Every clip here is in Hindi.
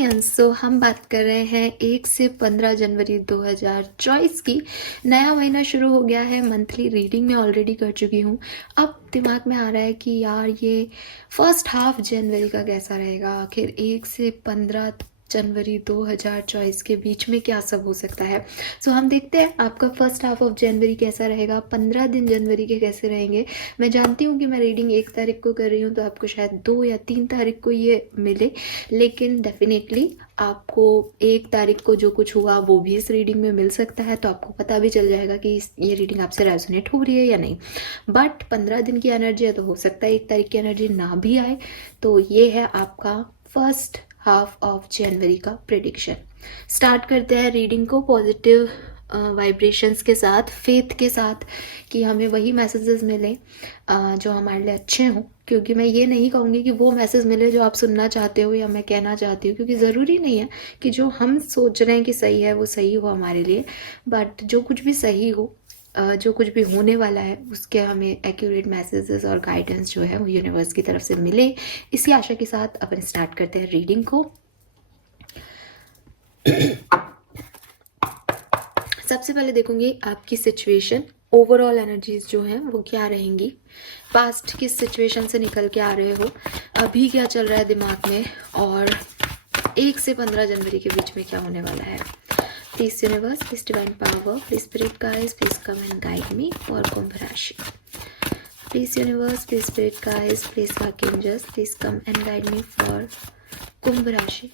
एक्सपीरियंस। सो हम बात कर रहे हैं 1 से 15 जनवरी 2024 की। नया महीना शुरू हो गया है। मंथली रीडिंग मैं ऑलरेडी कर चुकी हूँ। अब दिमाग में आ रहा है कि यार ये फर्स्ट हाफ जनवरी का कैसा रहेगा। आखिर 1 से 15 जनवरी 2024 के बीच में क्या सब हो सकता है। सो हम देखते हैं आपका फर्स्ट हाफ ऑफ जनवरी कैसा रहेगा, 15 दिन जनवरी के कैसे रहेंगे। मैं जानती हूँ कि मैं रीडिंग 1 तारीख को कर रही हूँ तो आपको शायद 2 या 3 तारीख को ये मिले, लेकिन डेफिनेटली आपको 1 तारीख को जो कुछ हुआ वो भी इस रीडिंग में मिल सकता है। तो आपको पता भी चल जाएगा कि ये रीडिंग आपसे रेजोनेट हो रही है या नहीं। बट 15 दिन की एनर्जी है तो हो सकता है 1 तारीख की एनर्जी ना भी आए। तो ये है आपका फर्स्ट हाफ ऑफ जनवरी का प्रिडिक्शन। स्टार्ट करते हैं रीडिंग को पॉजिटिव वाइब्रेशंस के साथ, फेथ के साथ कि हमें वही मैसेजेस मिले जो हमारे लिए अच्छे हों। क्योंकि मैं ये नहीं कहूँगी कि वो मैसेज मिले जो आप सुनना चाहते हो या मैं कहना चाहती हूँ, क्योंकि ज़रूरी नहीं है कि जो हम सोच रहे हैं कि सही है वो सही हो हमारे लिए। बट जो कुछ भी सही हो, जो कुछ भी होने वाला है उसके हमें एक्यूरेट मैसेजेस और गाइडेंस जो है वो यूनिवर्स की तरफ से मिले, इसी आशा के साथ अपन स्टार्ट करते हैं रीडिंग को। सबसे पहले देखूंगी आपकी सिचुएशन, ओवरऑल एनर्जीज जो हैं वो क्या रहेंगी। पास्ट किस सिचुएशन से निकल के आ रहे हो, अभी क्या चल रहा है दिमाग में, और 1 से 15 जनवरी के बीच में क्या होने वाला है। Please universe, please divine power, please spirit guides, please come and guide me for कुंभ राशि। Please universe, please spirit guides, please archangels, please come and guide me for कुंभ राशि।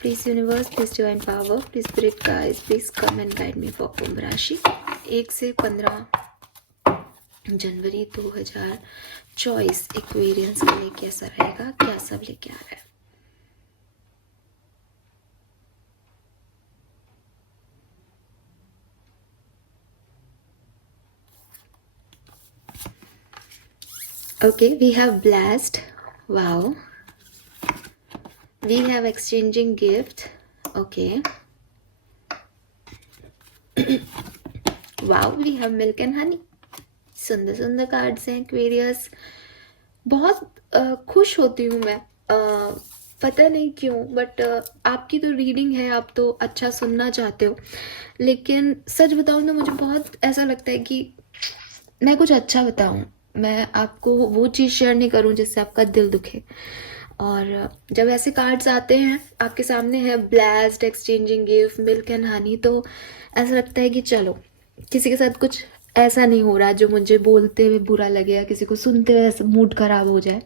Please universe, please divine power, please spirit guides, please come and guide me for कुंभ राशि। 1 से 15 जनवरी 2024 एक्वेरियंस के लिए कैसा रहेगा, क्या सब लेके आ रहा है। Okay, we have blessed. Wow. We have exchanging gift. Okay. Wow, we have milk and honey. सुंदर सुंदर कार्ड्स हैं एक्वेरियस। बहुत खुश होती हूँ मैं, पता नहीं क्यों, बट आपकी तो रीडिंग है, आप तो अच्छा सुनना चाहते हो। लेकिन सच बताऊँ तो मुझे बहुत ऐसा लगता है कि मैं कुछ अच्छा बताऊँ, मैं आपको वो चीज़ शेयर नहीं करूँ जिससे आपका दिल दुखे। और जब ऐसे कार्ड्स आते हैं आपके सामने है blessed, exchanging gift, milk and honey, तो ऐसा लगता है कि चलो किसी के साथ कुछ ऐसा नहीं हो रहा जो मुझे बोलते हुए बुरा लगे या किसी को सुनते हुए ऐसा मूड खराब हो जाए।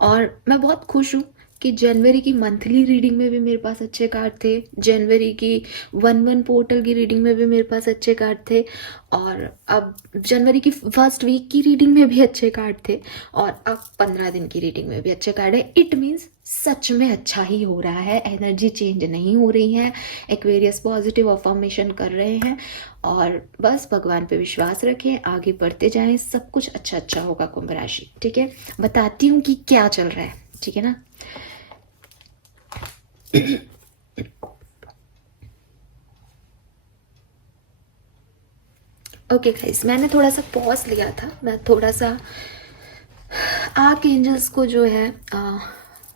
और मैं बहुत खुश हूँ कि जनवरी की मंथली रीडिंग में भी मेरे पास अच्छे कार्ड थे, जनवरी की 1-1 पोर्टल की रीडिंग में भी मेरे पास अच्छे कार्ड थे, और अब जनवरी की फर्स्ट वीक की रीडिंग में भी अच्छे कार्ड थे, और अब 15 दिन की रीडिंग में भी अच्छे कार्ड है। इट मीन्स सच में अच्छा ही हो रहा है, एनर्जी चेंज नहीं हो रही है, एक्वेरियस पॉजिटिव अफर्मेशन कर रहे हैं। और बस भगवान पे विश्वास रखें, आगे बढ़ते जाएं, सब कुछ अच्छा अच्छा होगा कुंभ राशि। ठीक है, बताती हूँ कि क्या चल रहा है, ठीक है ना। ओके गाइस, मैंने थोड़ा सा पॉज लिया था, मैं थोड़ा सा आर्क एंजल्स को जो है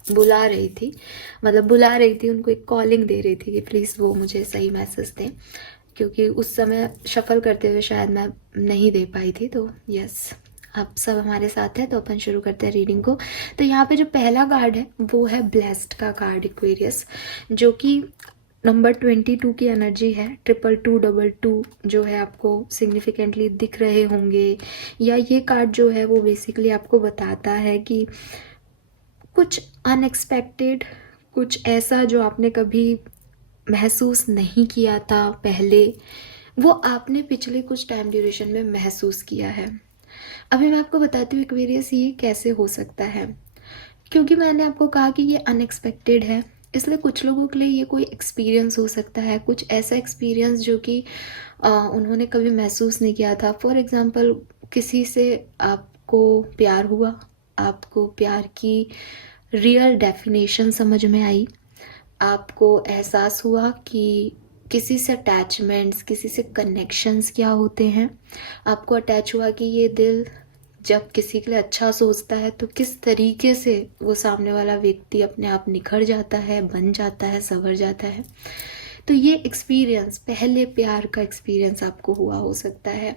बुला रही थी, मतलब बुला रही थी, उनको एक कॉलिंग दे रही थी कि प्लीज़ वो मुझे सही मैसेज दें, क्योंकि उस समय शफल करते हुए शायद मैं नहीं दे पाई थी। तो यस, आप सब हमारे साथ हैं, तो अपन शुरू करते हैं रीडिंग को। तो यहाँ पे जो पहला कार्ड है वो है ब्लेस्ड का कार्ड एक्वेरियस, जो कि नंबर 22 की एनर्जी है। 2222 जो है आपको सिग्निफिकेंटली दिख रहे होंगे, या ये कार्ड जो है वो बेसिकली आपको बताता है कि कुछ अनएक्सपेक्टेड, कुछ ऐसा जो आपने कभी महसूस नहीं किया था पहले, वो आपने पिछले कुछ टाइम ड्यूरेशन में महसूस किया है। अभी मैं आपको बताती हूँ एक्वेरियस ये कैसे हो सकता है, क्योंकि मैंने आपको कहा कि ये अनएक्सपेक्टेड है, इसलिए कुछ लोगों के लिए ये कोई एक्सपीरियंस हो सकता है, कुछ ऐसा एक्सपीरियंस जो कि उन्होंने कभी महसूस नहीं किया था। फॉर एग्ज़ाम्पल, किसी से आपको प्यार हुआ, आपको प्यार की रियल डेफिनेशन समझ में आई, आपको एहसास हुआ कि किसी से अटैचमेंट्स, किसी से कनेक्शंस क्या होते हैं, आपको अटैच हुआ कि ये दिल जब किसी के लिए अच्छा सोचता है तो किस तरीके से वो सामने वाला व्यक्ति अपने आप निखर जाता है, बन जाता है, संवर जाता है। तो ये एक्सपीरियंस, पहले प्यार का एक्सपीरियंस आपको हुआ हो सकता है,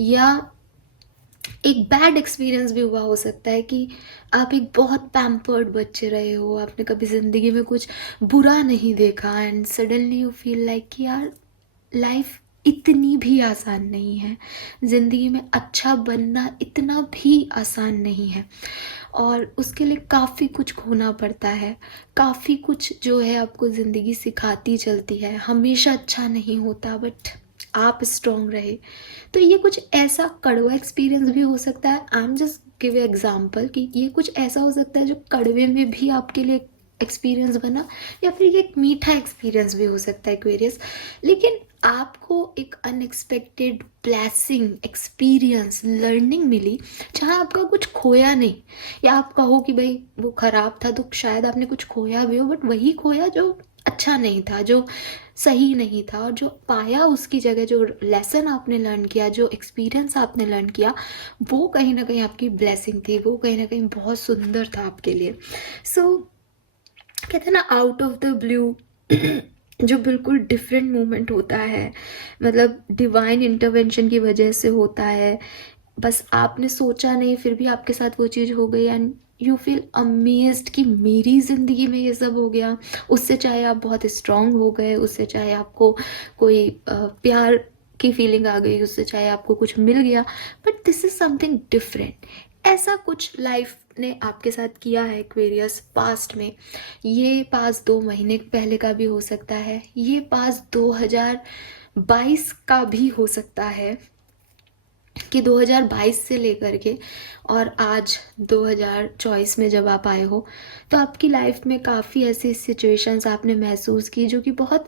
या एक बैड एक्सपीरियंस भी हुआ हो सकता है कि आप एक बहुत पैम्पर्ड बच्चे रहे हो, आपने कभी ज़िंदगी में कुछ बुरा नहीं देखा and suddenly you feel like कि यार लाइफ इतनी भी आसान नहीं है, ज़िंदगी में अच्छा बनना इतना भी आसान नहीं है, और उसके लिए काफ़ी कुछ खोना पड़ता है, काफ़ी कुछ जो है आपको ज़िंदगी सिखाती चलती है, हमेशा अच्छा नहीं होता, बट आप स्ट्रॉन्ग रहे। तो ये कुछ ऐसा कड़वा एक्सपीरियंस भी हो सकता है, I am just give example कि ये कुछ ऐसा हो सकता है जो कड़वे में भी आपके लिए एक्सपीरियंस बना, या फिर एक मीठा एक्सपीरियंस भी हो सकता है एक्वेरियस, लेकिन आपको एक अनएक्सपेक्टेड ब्लेसिंग, एक्सपीरियंस, लर्निंग मिली जहाँ आपका कुछ खोया नहीं, या आप कहो कि भाई वो खराब था तो शायद आपने कुछ खोया भी हो, बट वही खोया जो अच्छा नहीं था, जो सही नहीं था, और जो पाया उसकी जगह, जो लेसन आपने लर्न किया, जो एक्सपीरियंस आपने लर्न किया, वो कहीं ना कहीं आपकी ब्लेसिंग थी, वो कहीं ना कहीं बहुत सुंदर था आपके लिए। सो कहते हैं ना, आउट ऑफ द ब्लू जो बिल्कुल डिफरेंट मोमेंट होता है, मतलब डिवाइन इंटरवेंशन की वजह से होता है, बस आपने सोचा नहीं फिर भी आपके साथ वो चीज़ हो गई, एंड यू फील अमेज्ड कि मेरी ज़िंदगी में ये सब हो गया। उससे चाहे आप बहुत स्ट्रांग हो गए, उससे चाहे आपको कोई प्यार की फीलिंग आ गई, उससे चाहे आपको कुछ मिल गया, but this is something different. ऐसा कुछ लाइफ ने आपके साथ किया है एक्वेरियस पास्ट में। ये पास 2 महीने पहले का भी हो सकता है, ये पास 2022 का भी हो सकता है, कि 2022 से लेकर के और आज 2024 में जब आप आए हो, तो आपकी लाइफ में काफ़ी ऐसी सिचुएशंस आपने महसूस की जो कि बहुत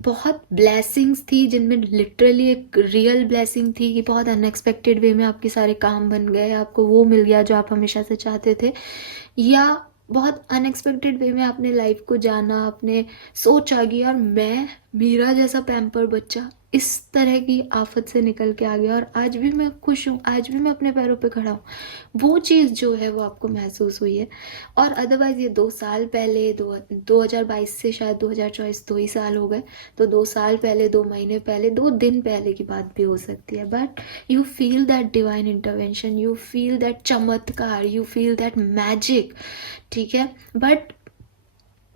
बहुत ब्लेसिंग्स थी, जिनमें लिटरली एक रियल ब्लेसिंग थी कि बहुत अनएक्सपेक्टेड वे में आपके सारे काम बन गए, आपको वो मिल गया जो आप हमेशा से चाहते थे, या बहुत अनएक्सपेक्टेड वे में आपने लाइफ को जाना, आपने सोचा कि यार मेरा जैसा पैम्पर बच्चा इस तरह की आफत से निकल के आ गया और आज भी मैं खुश हूँ, आज भी मैं अपने पैरों पे खड़ा हूँ। वो चीज़ जो है वो आपको महसूस हुई है। और अदरवाइज़ ये 2 साल पहले, 2022 से शायद 2024 2 ही साल हो गए, तो 2 साल पहले, 2 महीने पहले, 2 दिन पहले की बात भी हो सकती है, but you feel that divine intervention, you feel that चमत्कार, यू फील दैट मैजिक। ठीक है, बट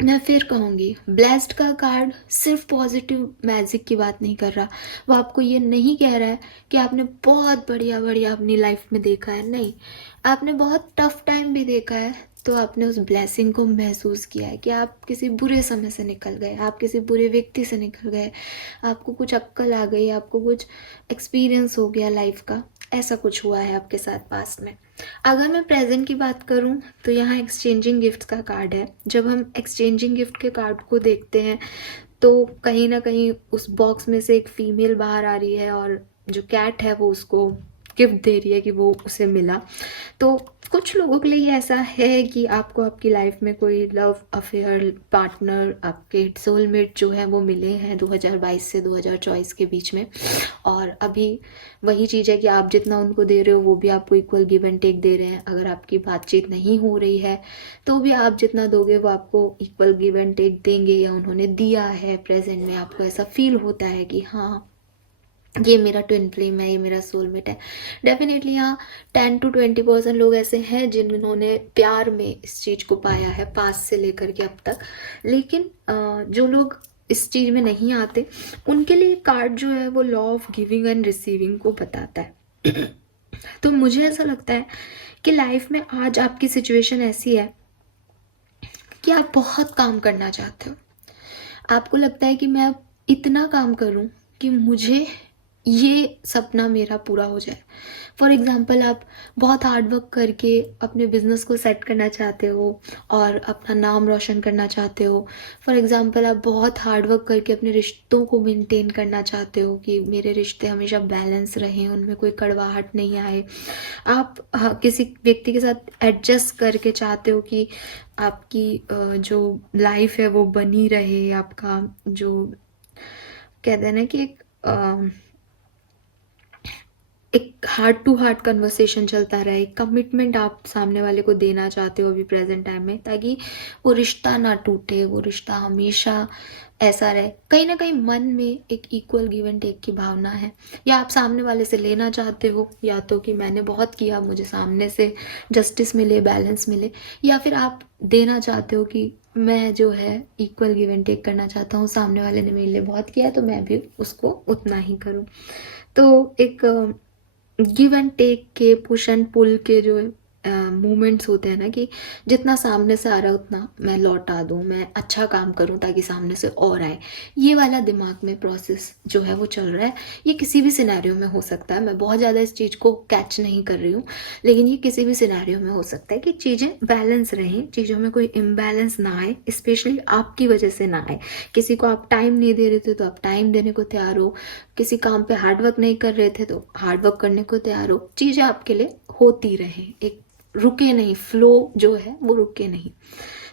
मैं फिर कहूँगी, ब्लेस्ड का कार्ड सिर्फ पॉजिटिव मैजिक की बात नहीं कर रहा, वो आपको ये नहीं कह रहा है कि आपने बहुत बढ़िया बढ़िया अपनी लाइफ में देखा है, नहीं, आपने बहुत टफ टाइम भी देखा है, तो आपने उस ब्लेसिंग को महसूस किया है कि आप किसी बुरे समय से निकल गए, आप किसी बुरे व्यक्ति से निकल गए, आपको कुछ अक्ल आ गई, आपको कुछ एक्सपीरियंस हो गया लाइफ का, ऐसा कुछ हुआ है आपके साथ पास्ट में। अगर मैं प्रेजेंट की बात करूं तो यहाँ एक्सचेंजिंग गिफ्ट का कार्ड है। जब हम एक्सचेंजिंग गिफ्ट के कार्ड को देखते हैं तो कहीं ना कहीं उस बॉक्स में से एक फीमेल बाहर आ रही है और जो कैट है वो उसको गिफ्ट दे रही है कि वो उसे मिला। तो कुछ लोगों के लिए ऐसा है कि आपको आपकी लाइफ में कोई लव अफेयर पार्टनर, आपके सोलमेट जो है वो मिले हैं 2022 से 2024 के बीच में, और अभी वही चीज़ है कि आप जितना उनको दे रहे हो वो भी आपको इक्वल गिव एंड टेक दे रहे हैं। अगर आपकी बातचीत नहीं हो रही है तो भी आप जितना दोगे वो आपको इक्वल गिव एंड टेक देंगे, या उन्होंने दिया है प्रेजेंट में। आपको ऐसा फील होता है कि हाँ ये मेरा ट्विन फ्लेम है, ये मेरा सोलमेट है। डेफिनेटली यहाँ 10 to 20% लोग ऐसे हैं जिन्होंने प्यार में इस चीज़ को पाया है पास से लेकर के अब तक, लेकिन जो लोग इस चीज़ में नहीं आते उनके लिए कार्ड जो है वो law of giving and receiving को बताता है। तो मुझे ऐसा लगता है कि लाइफ में आज आपकी सिचुएशन ऐसी है कि आप बहुत काम करना चाहते हो, आपको लगता है कि मैं अब इतना काम करूं कि मुझे ये सपना मेरा पूरा हो जाए। फॉर एग्ज़ाम्पल, आप बहुत हार्ड वर्क करके अपने बिजनेस को सेट करना चाहते हो और अपना नाम रोशन करना चाहते हो। फॉर एग्ज़ाम्पल, आप बहुत हार्ड वर्क करके अपने रिश्तों को मेंटेन करना चाहते हो कि मेरे रिश्ते हमेशा बैलेंस रहें, उनमें कोई कड़वाहट नहीं आए। आप किसी व्यक्ति के साथ एडजस्ट करके चाहते हो कि आपकी जो लाइफ है वो बनी रहे, आपका जो कहते हैं ना कि एक एक हार्ट टू हार्ट कन्वर्सेशन चलता रहे, कमिटमेंट आप सामने वाले को देना चाहते हो अभी प्रेजेंट टाइम में, ताकि वो रिश्ता ना टूटे, वो रिश्ता हमेशा ऐसा रहे। कहीं ना कहीं मन में एक इक्वल गिव एंड टेक की भावना है, या आप सामने वाले से लेना चाहते हो, या तो कि मैंने बहुत किया, मुझे सामने से जस्टिस मिले, बैलेंस मिले, या फिर आप देना चाहते हो कि मैं जो है इक्वल गिव एंड टेक करना चाहता हूँ, सामने वाले ने मेरे लिए बहुत किया तो मैं भी उसको उतना ही करूँ। तो एक गिव एंड टेक के, पुश एंड पुल के जो मूवमेंट्स होते हैं ना, कि जितना सामने से आ रहा है उतना मैं लौटा दूँ, मैं अच्छा काम करूँ ताकि सामने से और आए, ये वाला दिमाग में प्रोसेस जो है वो चल रहा है। ये किसी भी सिनेरियो में हो सकता है, मैं बहुत ज़्यादा इस चीज़ को कैच नहीं कर रही हूँ, लेकिन ये किसी भी सिनेरियो में हो सकता है कि चीज़ें बैलेंस रहें, चीज़ों में कोई इम्बैलेंस ना आए, स्पेशली आपकी वजह से ना आए। किसी को आप टाइम नहीं दे रहे थे तो आप टाइम देने को तैयार हो, किसी काम पे हार्डवर्क नहीं कर रहे थे तो हार्डवर्क करने को तैयार हो, चीज़ें आपके लिए होती रहें, एक रुके नहीं, फ्लो जो है वो रुके नहीं।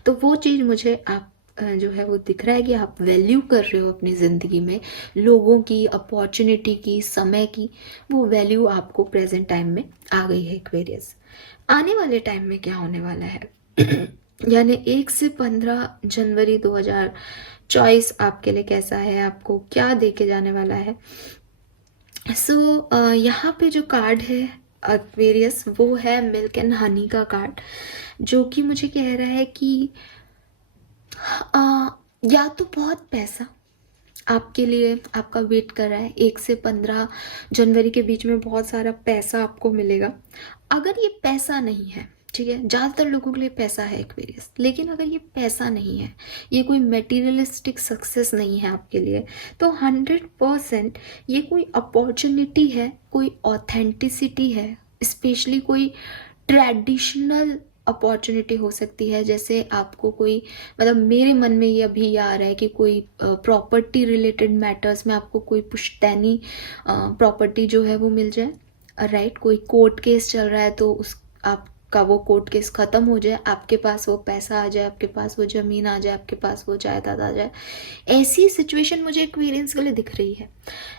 तो वो चीज़ मुझे आप जो है वो दिख रहा है कि आप वैल्यू कर रहे हो अपनी ज़िंदगी में, लोगों की, अपॉर्चुनिटी की, समय की, वो वैल्यू आपको प्रेजेंट टाइम में आ गई है एक्वेरियस। आने वाले टाइम में क्या होने वाला है यानी 1 से 15 जनवरी 2024 आपके लिए कैसा है, आपको क्या दे के जाने वाला है। सो यहाँ पे जो कार्ड है एक्वेरियस, वो है मिल्क एंड हनी का कार्ड, जो कि मुझे कह रहा है कि या तो बहुत पैसा आपके लिए आपका वेट कर रहा है, 1 से 15 जनवरी के बीच में बहुत सारा पैसा आपको मिलेगा। अगर ये पैसा नहीं है, ठीक है, ज़्यादातर लोगों के लिए पैसा है एक्वेरियस, लेकिन अगर ये पैसा नहीं है, ये कोई मटेरियलिस्टिक सक्सेस नहीं है आपके लिए, तो 100% ये कोई अपॉर्चुनिटी है, कोई ऑथेंटिसिटी है, स्पेशली कोई ट्रेडिशनल अपॉर्चुनिटी हो सकती है। जैसे आपको कोई, मतलब मेरे मन में ये अभी आ रहा है कि कोई प्रॉपर्टी रिलेटेड मैटर्स में आपको कोई पुश्तैनी प्रॉपर्टी जो है वो मिल जाए, राइट। कोई कोर्ट केस चल रहा है तो उस आपका वो कोर्ट केस ख़त्म हो जाए, आपके पास वो पैसा आ जाए, आपके पास वो ज़मीन आ जाए, आपके पास वो जायदाद आ जाए, ऐसी सिचुएशन मुझे एक्सपीरियंस के लिए दिख रही है।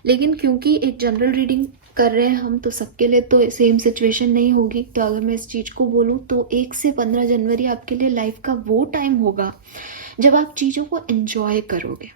लेकिन क्योंकि एक जनरल रीडिंग कर रहे हैं हम, तो सबके लिए तो सेम सिचुएशन नहीं होगी। तो अगर मैं इस चीज़ को बोलूँ तो 1 से 15 जनवरी आपके लिए लाइफ का वो टाइम होगा जब आप चीज़ों को एंजॉय करोगे,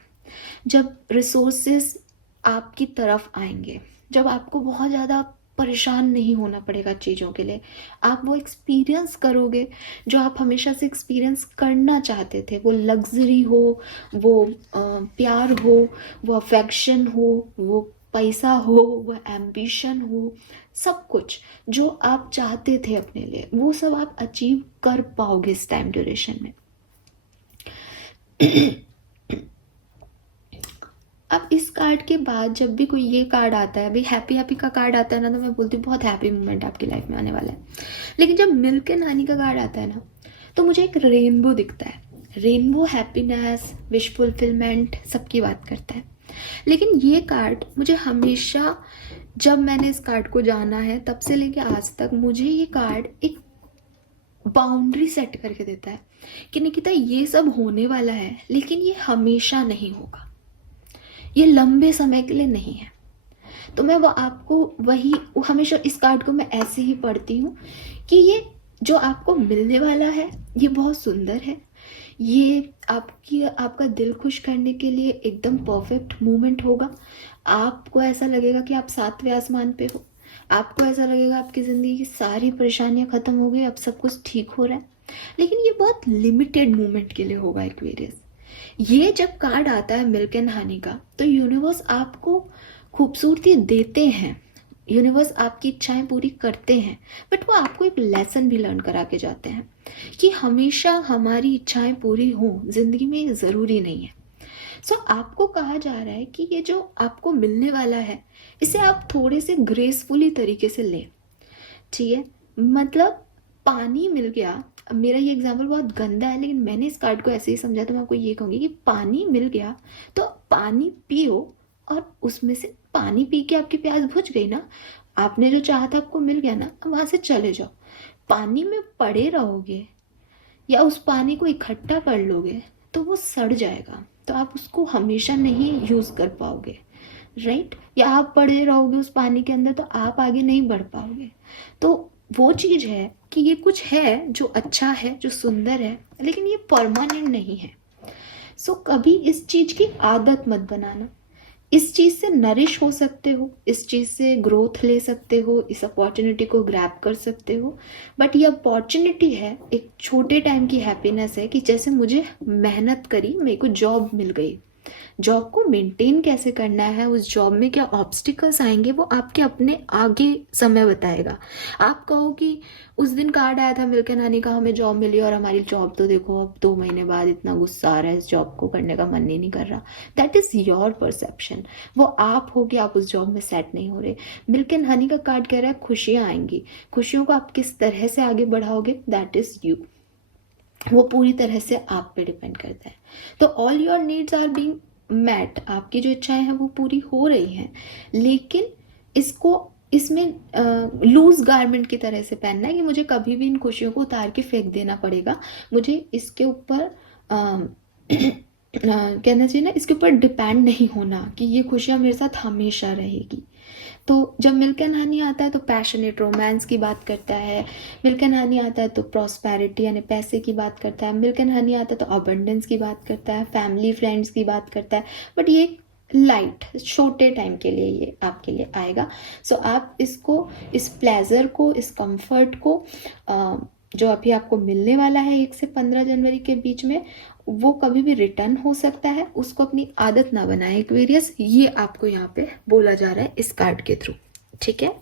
जब रिसोर्सेस आपकी तरफ आएंगे, जब आपको बहुत ज़्यादा परेशान नहीं होना पड़ेगा चीज़ों के लिए, आप वो एक्सपीरियंस करोगे जो आप हमेशा से एक्सपीरियंस करना चाहते थे। वो लग्जरी हो, वो प्यार हो, वो अफेक्शन हो, वो पैसा हो, वो एम्बिशन हो, सब कुछ जो आप चाहते थे अपने लिए, वो सब आप अचीव कर पाओगे इस टाइम ड्यूरेशन में। अब इस कार्ड के बाद जब भी कोई ये कार्ड आता है, अभी हैप्पी हैप्पी का कार्ड आता है ना, तो मैं बोलती हूँ बहुत हैप्पी मोमेंट आपकी लाइफ में आने वाला है। लेकिन जब मिल्क एंड हनी का कार्ड आता है ना, तो मुझे एक रेनबो दिखता है। रेनबो हैप्पीनेस, विश फुलफिलमेंट, सबकी बात करता है। लेकिन ये कार्ड मुझे हमेशा, जब मैंने इस कार्ड को जाना है तब से लेके आज तक, मुझे ये कार्ड एक बाउंड्री सेट करके देता है कि निकिता ये सब होने वाला है, लेकिन ये हमेशा नहीं होगा, ये लंबे समय के लिए नहीं है। तो मैं वो आपको वही, हमेशा इस कार्ड को मैं ऐसे ही पढ़ती हूँ कि ये जो आपको मिलने वाला है ये बहुत सुंदर है, ये आपका दिल खुश करने के लिए एकदम परफेक्ट मोमेंट होगा। आपको ऐसा लगेगा कि आप 7वें आसमान पे हो, आपको ऐसा लगेगा आपकी ज़िंदगी की सारी परेशानियां ख़त्म हो गई, अब सब कुछ ठीक हो रहा है। लेकिन ये बहुत लिमिटेड मोमेंट के लिए होगा एक्वेरियस। ये जब कार्ड आता है मिल्क एंड हनी का, तो यूनिवर्स आपको खूबसूरती देते हैं, यूनिवर्स आपकी इच्छाएं पूरी करते हैं, बट वो आपको एक लेसन भी लर्न करा के जाते हैं कि हमेशा हमारी इच्छाएं पूरी हों ज़िंदगी में, ये ज़रूरी नहीं है। सो आपको कहा जा रहा है कि ये जो आपको मिलने वाला है, इसे आप थोड़े से ग्रेसफुली तरीके से लें, ठीक है। मतलब पानी मिल गया, अब मेरा ये एग्जाम्पल बहुत गंदा है, लेकिन मैंने इस कार्ड को ऐसे ही समझा, तो मैं आपको ये कहूँगी कि पानी मिल गया तो पानी पियो, और उसमें से पानी पी के आपकी प्यास बुझ गई ना, आपने जो चाहा था आपको मिल गया ना, अब वहाँ से चले जाओ। पानी में पड़े रहोगे या उस पानी को इकट्ठा कर लोगे तो वो सड़ जाएगा, तो आप उसको हमेशा नहीं यूज़ कर पाओगे, राइट, या आप पड़े रहोगे उस पानी के अंदर तो आप आगे नहीं बढ़ पाओगे। तो वो चीज़ है कि ये कुछ है जो अच्छा है, जो सुंदर है, लेकिन ये परमानेंट नहीं है। सो कभी इस चीज़ की आदत मत बनाना। इस चीज़ से नरिश हो सकते हो, इस चीज़ से ग्रोथ ले सकते हो, इस अपॉर्चुनिटी को ग्रैब कर सकते हो, बट ये अपॉर्चुनिटी है, एक छोटे टाइम की हैप्पीनेस है कि जैसे मुझे मेहनत करी, मेरे को जॉब मिल गई। जॉब को मेंटेन कैसे करना है, उस जॉब में क्या ऑब्स्टिकल्स आएंगे, वो आपके अपने आगे समय बताएगा। आप कहो कि उस दिन कार्ड आया था मिल्क एंड हनी का, हमें जॉब मिली और हमारी जॉब तो देखो अब 2 महीने बाद इतना गुस्सा आ रहा है, इस जॉब को करने का मन ही नहीं कर रहा। दैट इज़ योर परसेप्शन, वो आप हो कि आप उस जॉब में सेट नहीं हो रहे। मिल्क एंड हनी का कार्ड कह रहा है खुशियाँ आएंगी, खुशियों को आप किस तरह से आगे बढ़ाओगे, दैट इज़ यू। वो पूरी तरह से आप पे डिपेंड करता है। तो all your needs are being met, आपकी जो इच्छाएं हैं वो पूरी हो रही हैं, लेकिन इसको इसमें लूज गारमेंट की तरह से पहनना है कि मुझे कभी भी इन खुशियों को उतार के फेंक देना पड़ेगा, मुझे इसके ऊपर कहना चाहिए ना, इसके ऊपर डिपेंड नहीं होना कि ये खुशियाँ मेरे साथ हमेशा रहेगी। तो जब मिल्क एंड हनी आता है तो पैशनेट रोमांस की बात करता है, मिल्क एंड हनी आता है तो प्रॉस्पेरिटी यानी पैसे की बात करता है, मिल्क एंड हनी आता है तो अबंडेंस की बात करता है, फैमिली फ्रेंड्स की बात करता है, बट ये लाइट छोटे टाइम के लिए ये आपके लिए आएगा। सो आप इसको, इस प्लेजर को, इस कंफर्ट को जो अभी आपको मिलने वाला है 1 से 15 जनवरी के बीच में, वो कभी भी रिटर्न हो सकता है, उसको अपनी आदत ना बनाए एक्वेरियस, ये आपको यहाँ पे बोला जा रहा है इस कार्ड के थ्रू। ठीक है,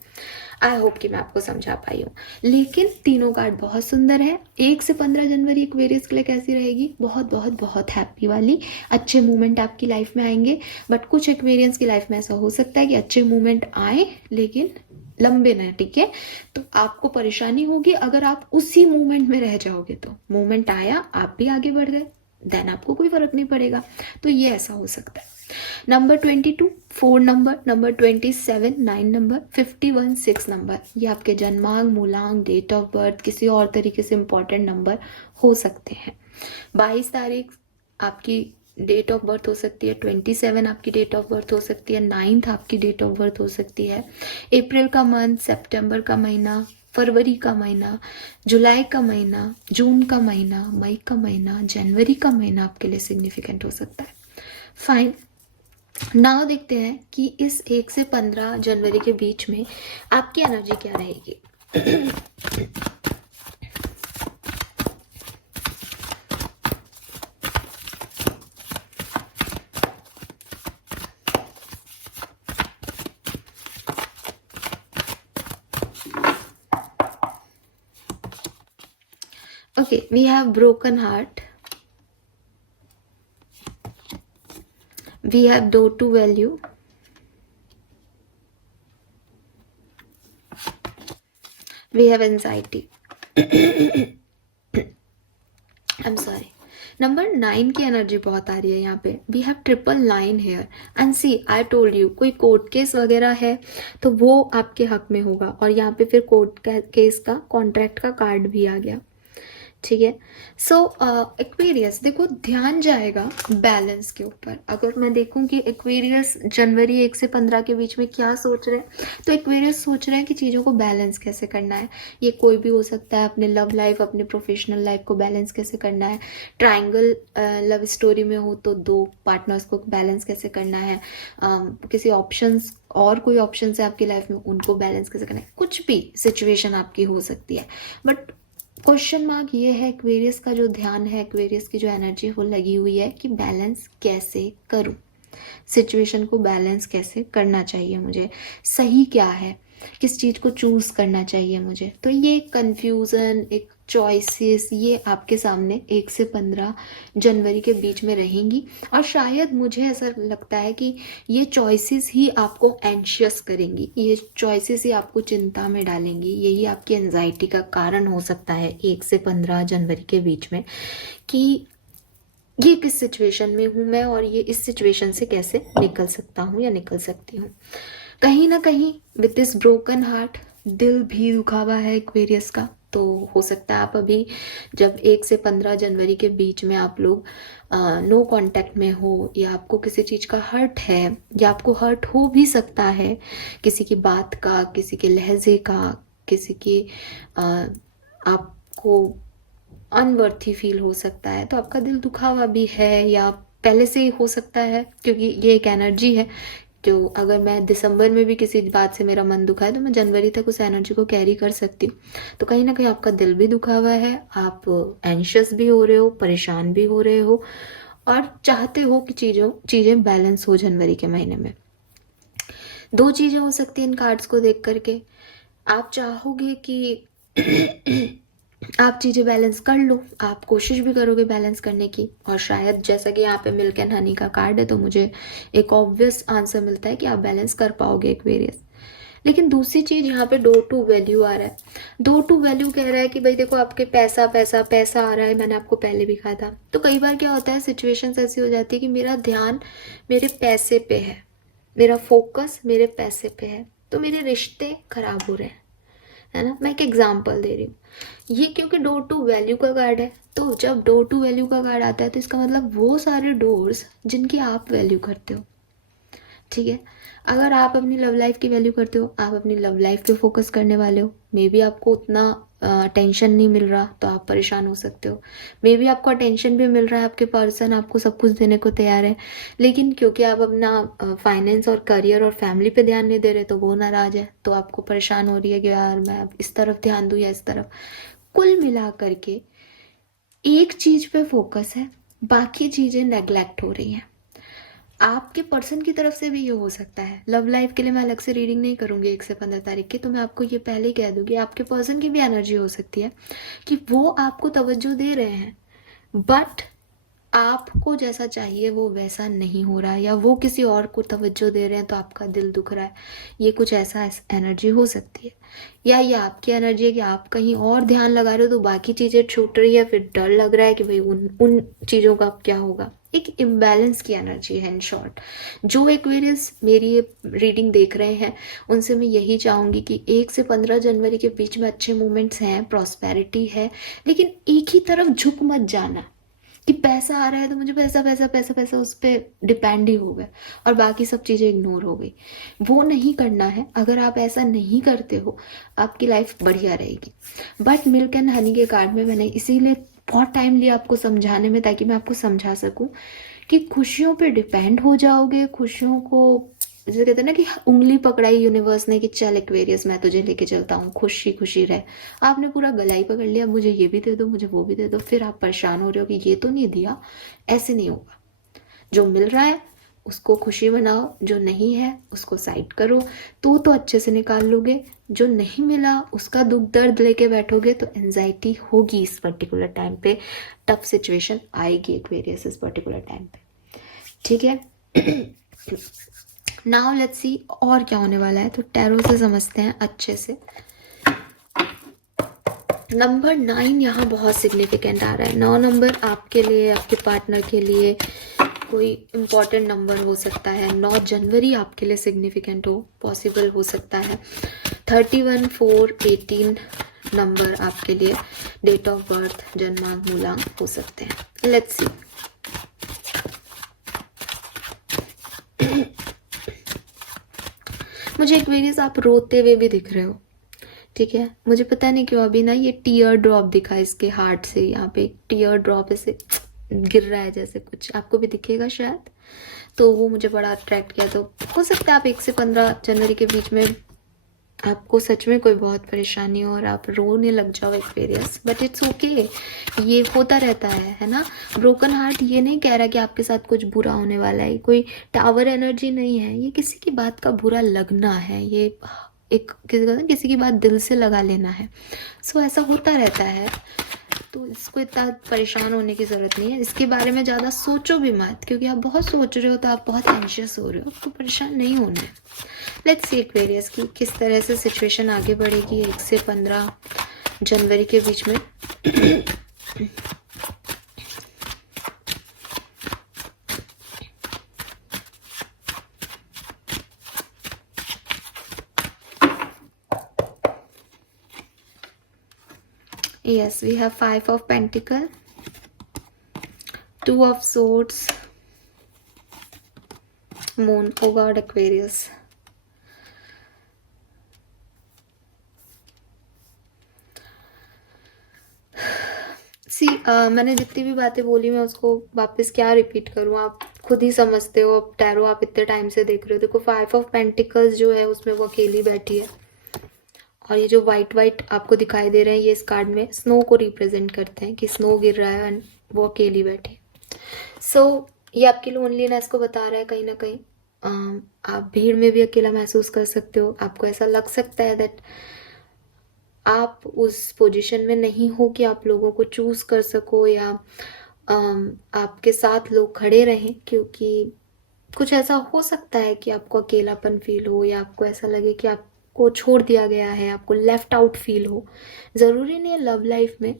आई होप कि मैं आपको समझा पाई हूँ। लेकिन तीनों कार्ड बहुत सुंदर है। 1 से 15 जनवरी एक्वेरियस के लिए कैसी रहेगी, बहुत बहुत बहुत हैप्पी वाली, अच्छे मोमेंट आपकी लाइफ में आएंगे। बट कुछ एक्वेरियंस की लाइफ में ऐसा हो सकता है कि अच्छे मोमेंट आए लेकिन लंबे ना टिके, तो आपको परेशानी होगी अगर आप उसी मोमेंट में रह जाओगे। तो मोमेंट आया, आप भी आगे बढ़ गए, देन आपको कोई फर्क नहीं पड़ेगा। तो ये ऐसा हो सकता है। Number 22 4 number, number 27 9 number, 51 6 number, ये आपके जन्मांक, मूलांक, डेट ऑफ बर्थ, किसी और तरीके से इंपॉर्टेंट नंबर हो सकते हैं। 22 तारीख आपकी डेट ऑफ बर्थ हो सकती है, 27 आपकी डेट ऑफ बर्थ हो सकती है, 9th आपकी डेट ऑफ बर्थ हो सकती है। अप्रैल का मंथ, सितंबर का महीना, फरवरी का महीना, जुलाई का महीना, जून का महीना, मई का महीना, जनवरी का महीना आपके लिए सिग्निफिकेंट हो सकता है। फाइन, नाउ देखते हैं कि इस 1 से 15 जनवरी के बीच में आपकी एनर्जी क्या रहेगी। Okay, we have broken heart. We have door to value. We have anxiety. I'm sorry. Number 9 की एनर्जी बहुत आ रही है यहाँ पे। We have 999 here and see I told you, कोई कोर्ट केस वगैरह है तो वो आपके हक में होगा, और यहाँ पे फिर कोर्ट केस का, कॉन्ट्रैक्ट का कार्ड भी आ गया। ठीक है, सो एक्वेरियस देखो, ध्यान जाएगा बैलेंस के ऊपर। अगर मैं देखूं कि एक्वेरियस जनवरी 1 से 15 के बीच में क्या सोच रहे हैं, तो एक्वेरियस सोच रहे हैं कि चीज़ों को बैलेंस कैसे करना है। ये कोई भी हो सकता है, अपने लव लाइफ, अपने प्रोफेशनल लाइफ को बैलेंस कैसे करना है। ट्राइंगल लव स्टोरी में हो तो 2 पार्टनर्स को बैलेंस कैसे करना है। किसी ऑप्शंस और कोई ऑप्शन है आपकी लाइफ में, उनको बैलेंस कैसे करना है। कुछ भी सिचुएशन आपकी हो सकती है, बट क्वेश्चन मार्क ये है, एक्वेरियस का जो ध्यान है, एक्वेरियस की जो एनर्जी वो लगी हुई है कि बैलेंस कैसे करूं, सिचुएशन को बैलेंस कैसे करना चाहिए, मुझे सही क्या है, किस चीज़ को चूज़ करना चाहिए मुझे। तो ये कंफ्यूज़न, एक चॉइसेस, ये आपके सामने 1 से 15 जनवरी के बीच में रहेंगी। और शायद मुझे ऐसा लगता है कि ये चॉइसेस ही आपको एंशियस करेंगी, ये चॉइसेस ही आपको चिंता में डालेंगी। यही आपकी एंजाइटी का कारण हो सकता है 1 से 15 जनवरी के बीच में, कि ये किस सिचुएशन में हूँ मैं, और ये इस सिचुएशन से कैसे निकल सकता हूँ या निकल सकती हूँ। कहीं ना कहीं विद दिस ब्रोकन हार्ट, दिल भी दुखा हुआ है एक्वेरियस का, तो हो सकता है आप अभी जब 1 से 15 जनवरी के बीच में आप लोग नो कांटेक्ट में हो, या आपको किसी चीज़ का हर्ट है, या आपको हर्ट हो भी सकता है किसी की बात का, किसी के लहजे का, किसी की अ, आपको अनवर्थी फील हो सकता है, तो आपका दिल दुखा हुआ भी है, या पहले से ही हो सकता है, क्योंकि ये एक एनर्जी है। जो अगर मैं दिसंबर में भी किसी बात से मेरा मन दुखा है तो मैं जनवरी तक उस एनर्जी को कैरी कर सकती हूँ। तो कहीं ना कहीं आपका दिल भी दुखा हुआ है, आप एंशियस भी हो रहे हो, परेशान भी हो रहे हो, और चाहते हो कि चीज़ें बैलेंस हो जनवरी के महीने में। दो चीज़ें हो सकती हैं इन कार्ड्स को देख करके। आप चाहोगे कि आप चीज़ें बैलेंस कर लो, आप कोशिश भी करोगे बैलेंस करने की, और शायद जैसा कि यहाँ पे मिल्क एंड हनी का कार्ड है तो मुझे एक ऑब्वियस आंसर मिलता है कि आप बैलेंस कर पाओगे एक्वेरियस। लेकिन दूसरी चीज़ यहाँ पे डोर टू वैल्यू आ रहा है। डोर टू वैल्यू कह रहा है कि भाई देखो आपके पैसा पैसा पैसा आ रहा है, मैंने आपको पहले भी कहा था। तो कई बार क्या होता है, सिचुएशंस ऐसी हो जाती है कि मेरा ध्यान मेरे पैसे पे है, मेरा फोकस मेरे पैसे पे है, तो मेरे रिश्ते खराब हो रहे हैं, है ना। मैं एक एग्जांपल दे रही हूँ, ये क्योंकि डोर टू वैल्यू का कार्ड है, तो जब डोर टू वैल्यू का कार्ड आता है तो इसका मतलब वो सारे डोर्स जिनकी आप वैल्यू करते हो, ठीक है। अगर आप अपनी लव लाइफ की वैल्यू करते हो, आप अपनी लव लाइफ पे फोकस करने वाले हो, मे बी आपको उतना अटेंशन नहीं मिल रहा तो आप परेशान हो सकते हो। मे बी आपको अटेंशन भी मिल रहा है, आपके पर्सन आपको सब कुछ देने को तैयार है, लेकिन क्योंकि आप अपना फाइनेंस और करियर और फैमिली पे ध्यान नहीं दे रहे तो वो नाराज है, तो आपको परेशान हो रही है कि यार मैं अब इस तरफ ध्यान दूँ या इस तरफ। कुल मिला करके एक चीज पे फोकस है, बाकी चीजें नेग्लेक्ट हो रही हैं। आपके पर्सन की तरफ से भी ये हो सकता है। लव लाइफ के लिए मैं अलग से रीडिंग नहीं करूंगी 1 से 15 तारीख की, तो मैं आपको ये पहले ही कह दूंगी, आपके पर्सन की भी एनर्जी हो सकती है कि वो आपको तवज्जो दे रहे हैं, बट आपको जैसा चाहिए वो वैसा नहीं हो रहा है, या वो किसी और को तवज्जो दे रहे हैं तो आपका दिल दुख रहा है। ये कुछ ऐसा एनर्जी हो सकती है, या ये आपकी एनर्जी है कि आप कहीं और ध्यान लगा रहे हो तो बाकी चीज़ें छूट रही है, फिर डर लग रहा है कि भाई उन उन चीज़ों का क्या होगा। एक इम्बैलेंस की एनर्जी है इन शॉर्ट। जो एक्वेरियस मेरी ये रीडिंग देख रहे हैं उनसे मैं यही चाहूँगी कि 1 से 15 जनवरी के बीच में अच्छे मोमेंट्स हैं, प्रॉस्पेरिटी है, लेकिन एक ही तरफ झुक मत जाना कि पैसा आ रहा है तो मुझे पैसा पैसा पैसा पैसा उस पर डिपेंड ही हो गया और बाकी सब चीज़ें इग्नोर हो गई। वो नहीं करना है। अगर आप ऐसा नहीं करते हो आपकी लाइफ बढ़िया रहेगी। बट मिल्क एंड हनी के कार्ड में मैंने इसीलिए बहुत टाइम लिया आपको समझाने में, ताकि मैं आपको समझा सकूं कि खुशियों पे डिपेंड हो जाओगे, खुशियों को जैसे कहते हैं ना कि उंगली पकड़ाई यूनिवर्स ने कि चल एक्वेरियस मैं तुझे लेके चलता हूँ, खुशी खुशी रहे। आपने पूरा गला ही पकड़ लिया, मुझे ये भी दे दो, मुझे वो भी दे दो, फिर आप परेशान हो रहे हो कि ये तो नहीं दिया। ऐसे नहीं होगा। जो मिल रहा है उसको खुशी मनाओ, जो नहीं है उसको साइड करो, तो अच्छे से निकाल लोगे। जो नहीं मिला उसका दुख दर्द लेके बैठोगे तो एंजाइटी होगी इस पर्टिकुलर टाइम पे, टफ सिचुएशन आएगी एक्वेरियस इस पर्टिकुलर टाइम पे, ठीक है। नाउ लेट्स सी और क्या होने वाला है, तो टैरो से समझते हैं अच्छे से। नंबर 9 यहाँ बहुत सिग्निफिकेंट आ रहा है। 9 नंबर आपके लिए, आपके पार्टनर के लिए कोई इम्पॉर्टेंट नंबर हो सकता है। 9 जनवरी आपके लिए सिग्निफिकेंट हो, पॉसिबल हो सकता है। 31, 4, 18 नंबर आपके लिए डेट ऑफ बर्थ, जन्मांक, मूलांक हो सकते हैं। Let's see. मुझे एक्वेरियस आप रोते हुए भी दिख रहे हो, ठीक है। मुझे पता नहीं क्यों अभी ना ये टीयर ड्रॉप दिखा इसके हार्ट से, यहाँ पे एक टीयर ड्रॉप ऐसे गिर रहा है जैसे, कुछ आपको भी दिखेगा शायद, तो वो मुझे बड़ा अट्रैक्ट किया। तो हो सकता है आप 1 से 15 जनवरी के बीच में आपको सच में कोई बहुत परेशानी हो और आप रोने लग जाओ एक्वेरियस, बट इट्स ओके, ये होता रहता है ना। ब्रोकन हार्ट ये नहीं कह रहा कि आपके साथ कुछ बुरा होने वाला है, कोई टावर एनर्जी नहीं है, ये किसी की बात का बुरा लगना है, ये एक किसी की बात दिल से लगा लेना है। सो ऐसा होता रहता है, तो इसको इतना परेशान होने की ज़रूरत नहीं है। इसके बारे में ज़्यादा सोचो भी मत, क्योंकि आप बहुत सोच रहे हो तो आप बहुत एंशियस हो रहे हो, तो परेशान नहीं होना है। लेट्स सी एक्वेरियस की किस तरह से सिचुएशन आगे बढ़ेगी 1 से 15 जनवरी के बीच में। Yes, we have Five of Pentacle, Two of Swords, Moon. Oh God, Aquarius. मैंने जितनी भी बातें बोली मैं उसको वापस क्या रिपीट करूँ, आप खुद ही समझते हो। अब टैरो आप इतने टाइम से देख रहे हो, देखो 5 ऑफ पेंटिकल्स जो है उसमें वो अकेली बैठी है, और ये जो वाइट वाइट आपको दिखाई दे रहे हैं ये इस कार्ड में स्नो को रिप्रेजेंट करते हैं कि स्नो गिर रहा है एंड वो अकेली बैठी है। सो ये आपकी लोनलीनेस को बता रहा है कहीं ना कहीं। आप भीड़ में भी अकेला महसूस कर सकते हो, आपको ऐसा लग सकता है दैट आप उस पोजीशन में नहीं हो कि आप लोगों को चूज कर सको या आपके साथ लोग खड़े रहें, क्योंकि कुछ ऐसा हो सकता है कि आपको अकेलापन फील हो या आपको ऐसा लगे कि आपको छोड़ दिया गया है, आपको लेफ्ट आउट फील हो। ज़रूरी नहीं है लव लाइफ में,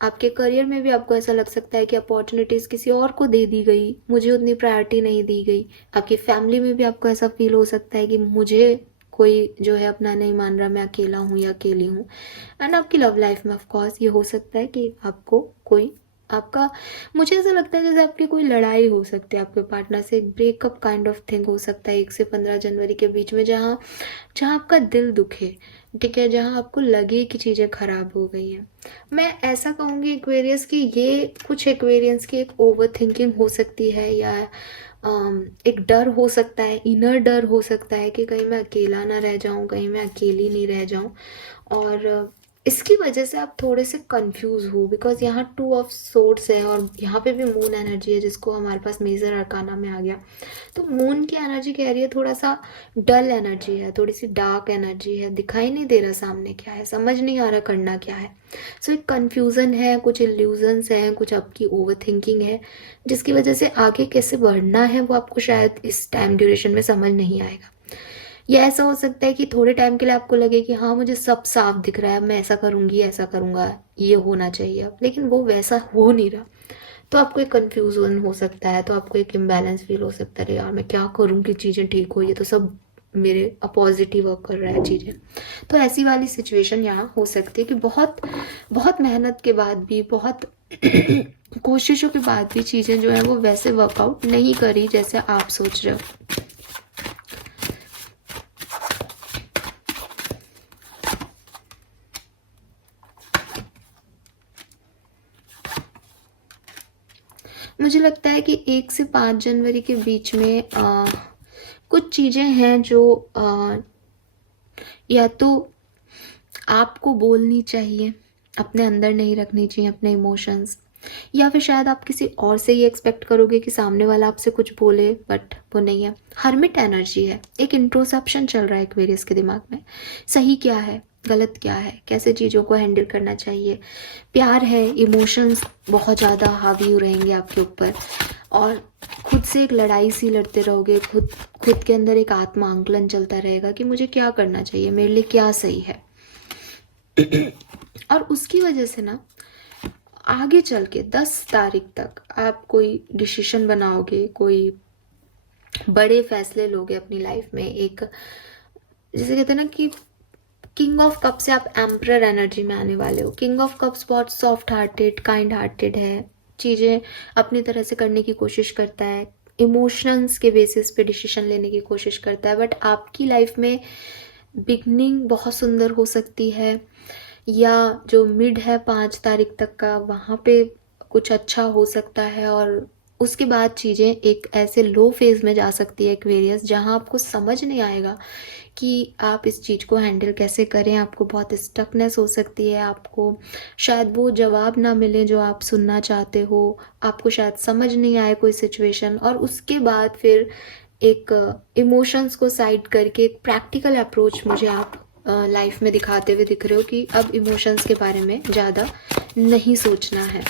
आपके करियर में भी आपको ऐसा लग सकता है कि अपॉर्चुनिटीज़ किसी और को दे दी गई, मुझे उतनी प्रायोरिटी नहीं दी गई। आपकी फैमिली में भी आपको ऐसा फील हो सकता है कि मुझे कोई जो है अपना नहीं मान रहा, मैं अकेला हूँ या अकेली हूँ। एंड आपकी लव लाइफ में ऑफ कोर्स ये हो सकता है कि आपको कोई आपका, मुझे ऐसा लगता है जैसे आपकी कोई लड़ाई हो सकती है आपके पार्टनर से, एक ब्रेकअप काइंड ऑफ थिंग हो सकता है 1 से 15 जनवरी के बीच में, जहाँ जहाँ आपका दिल दुखे, ठीक है, जहाँ आपको लगे कि चीज़ें खराब हो गई हैं। मैं ऐसा कहूँगी एक्वेरियस कि ये कुछ एक्वेरियंस की एक ओवर थिंकिंग हो सकती है, या एक डर हो सकता है, इनर डर हो सकता है कि कहीं मैं अकेला ना रह जाऊं, कहीं मैं अकेली नहीं रह जाऊं, और इसकी वजह से आप थोड़े से कंफ्यूज हो, बिकॉज यहाँ 2 ऑफ सोर्ड्स है और यहाँ पे भी मून एनर्जी है जिसको हमारे पास मेजर अरकाना में आ गया। तो मून की एनर्जी कह रही है थोड़ा सा डल एनर्जी है, थोड़ी सी डार्क एनर्जी है, दिखाई नहीं दे रहा सामने क्या है, समझ नहीं आ रहा करना क्या है। सो एक कन्फ्यूज़न है, कुछ इल्यूजन्स हैं, कुछ आपकी ओवर थिंकिंग है, जिसकी वजह से आगे कैसे बढ़ना है वो आपको शायद इस टाइम ड्यूरेशन में समझ नहीं आएगा। या ऐसा हो सकता है कि थोड़े टाइम के लिए आपको लगे कि हाँ मुझे सब साफ दिख रहा है, मैं ऐसा करूँगी, ऐसा करूँगा, ये होना चाहिए, लेकिन वो वैसा हो नहीं रहा। तो आपको एक कन्फ्यूजन हो सकता है, तो आपको एक इम्बैलेंस फील हो सकता है, यार मैं क्या करूँ कि चीज़ें ठीक हो, ये तो सब मेरे अपोजिट ही वर्क कर रहा है चीज़ें। तो ऐसी वाली सिचुएशन यहाँ हो सकती है कि बहुत बहुत मेहनत के बाद भी, बहुत कोशिशों के बाद भी चीज़ें जो है वो वैसे वर्कआउट नहीं करी जैसे आप सोच रहे हो। मुझे लगता है कि 1 से 5 जनवरी के बीच में कुछ चीज़ें हैं जो या तो आपको बोलनी चाहिए, अपने अंदर नहीं रखनी चाहिए अपने इमोशंस, या फिर शायद आप किसी और से ये एक्सपेक्ट करोगे कि सामने वाला आपसे कुछ बोले, बट वो नहीं है। हर्मिट एनर्जी है, एक इंट्रोस्पेक्शन चल रहा है एक्वेरियस के दिमाग में, सही क्या है गलत क्या है, कैसे चीज़ों को हैंडल करना चाहिए। प्यार है, इमोशंस बहुत ज़्यादा हावी रहेंगे आपके ऊपर, और खुद से एक लड़ाई सी लड़ते रहोगे, खुद खुद के अंदर एक आत्मा आंकलन चलता रहेगा कि मुझे क्या करना चाहिए, मेरे लिए क्या सही है। और उसकी वजह से ना आगे चल के 10 तारीख तक आप कोई डिसीजन बनाओगे, कोई बड़े फैसले लोगे अपनी लाइफ में। एक जैसे कहते हैं ना कि किंग ऑफ कप से आप एम्परर एनर्जी में आने वाले हो। किंग ऑफ कप्स बहुत सॉफ्ट हार्टेड, काइंड हार्टेड है, चीज़ें अपनी तरह से करने की कोशिश करता है, इमोशंस के बेसिस पे डिसीजन लेने की कोशिश करता है, बट आपकी लाइफ में बिगनिंग बहुत सुंदर हो सकती है, या जो मिड है 5 तारीख तक का वहाँ पे कुछ अच्छा हो सकता है, और उसके बाद चीज़ें एक ऐसे लो फेज़ में जा सकती है एक्वेरियस, जहाँ आपको समझ नहीं आएगा कि आप इस चीज़ को हैंडल कैसे करें। आपको बहुत स्टकनेस हो सकती है, आपको शायद वो जवाब ना मिले जो आप सुनना चाहते हो, आपको शायद समझ नहीं आए कोई सिचुएशन, और उसके बाद फिर एक इमोशंस को साइड करके एक प्रैक्टिकल अप्रोच मुझे आप लाइफ में दिखाते हुए दिख रहे हो कि अब इमोशंस के बारे में ज़्यादा नहीं सोचना है।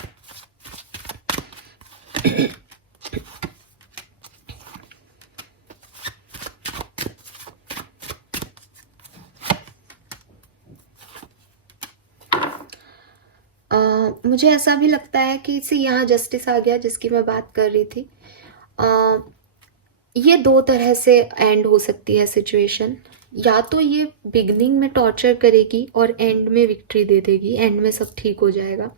मुझे ऐसा भी लगता है कि इसे यहाँ जस्टिस आ गया जिसकी मैं बात कर रही थी। ये दो तरह से एंड हो सकती है सिचुएशन। या तो ये बिगनिंग में टॉर्चर करेगी और एंड में विक्ट्री दे देगी, एंड में सब ठीक हो जाएगा।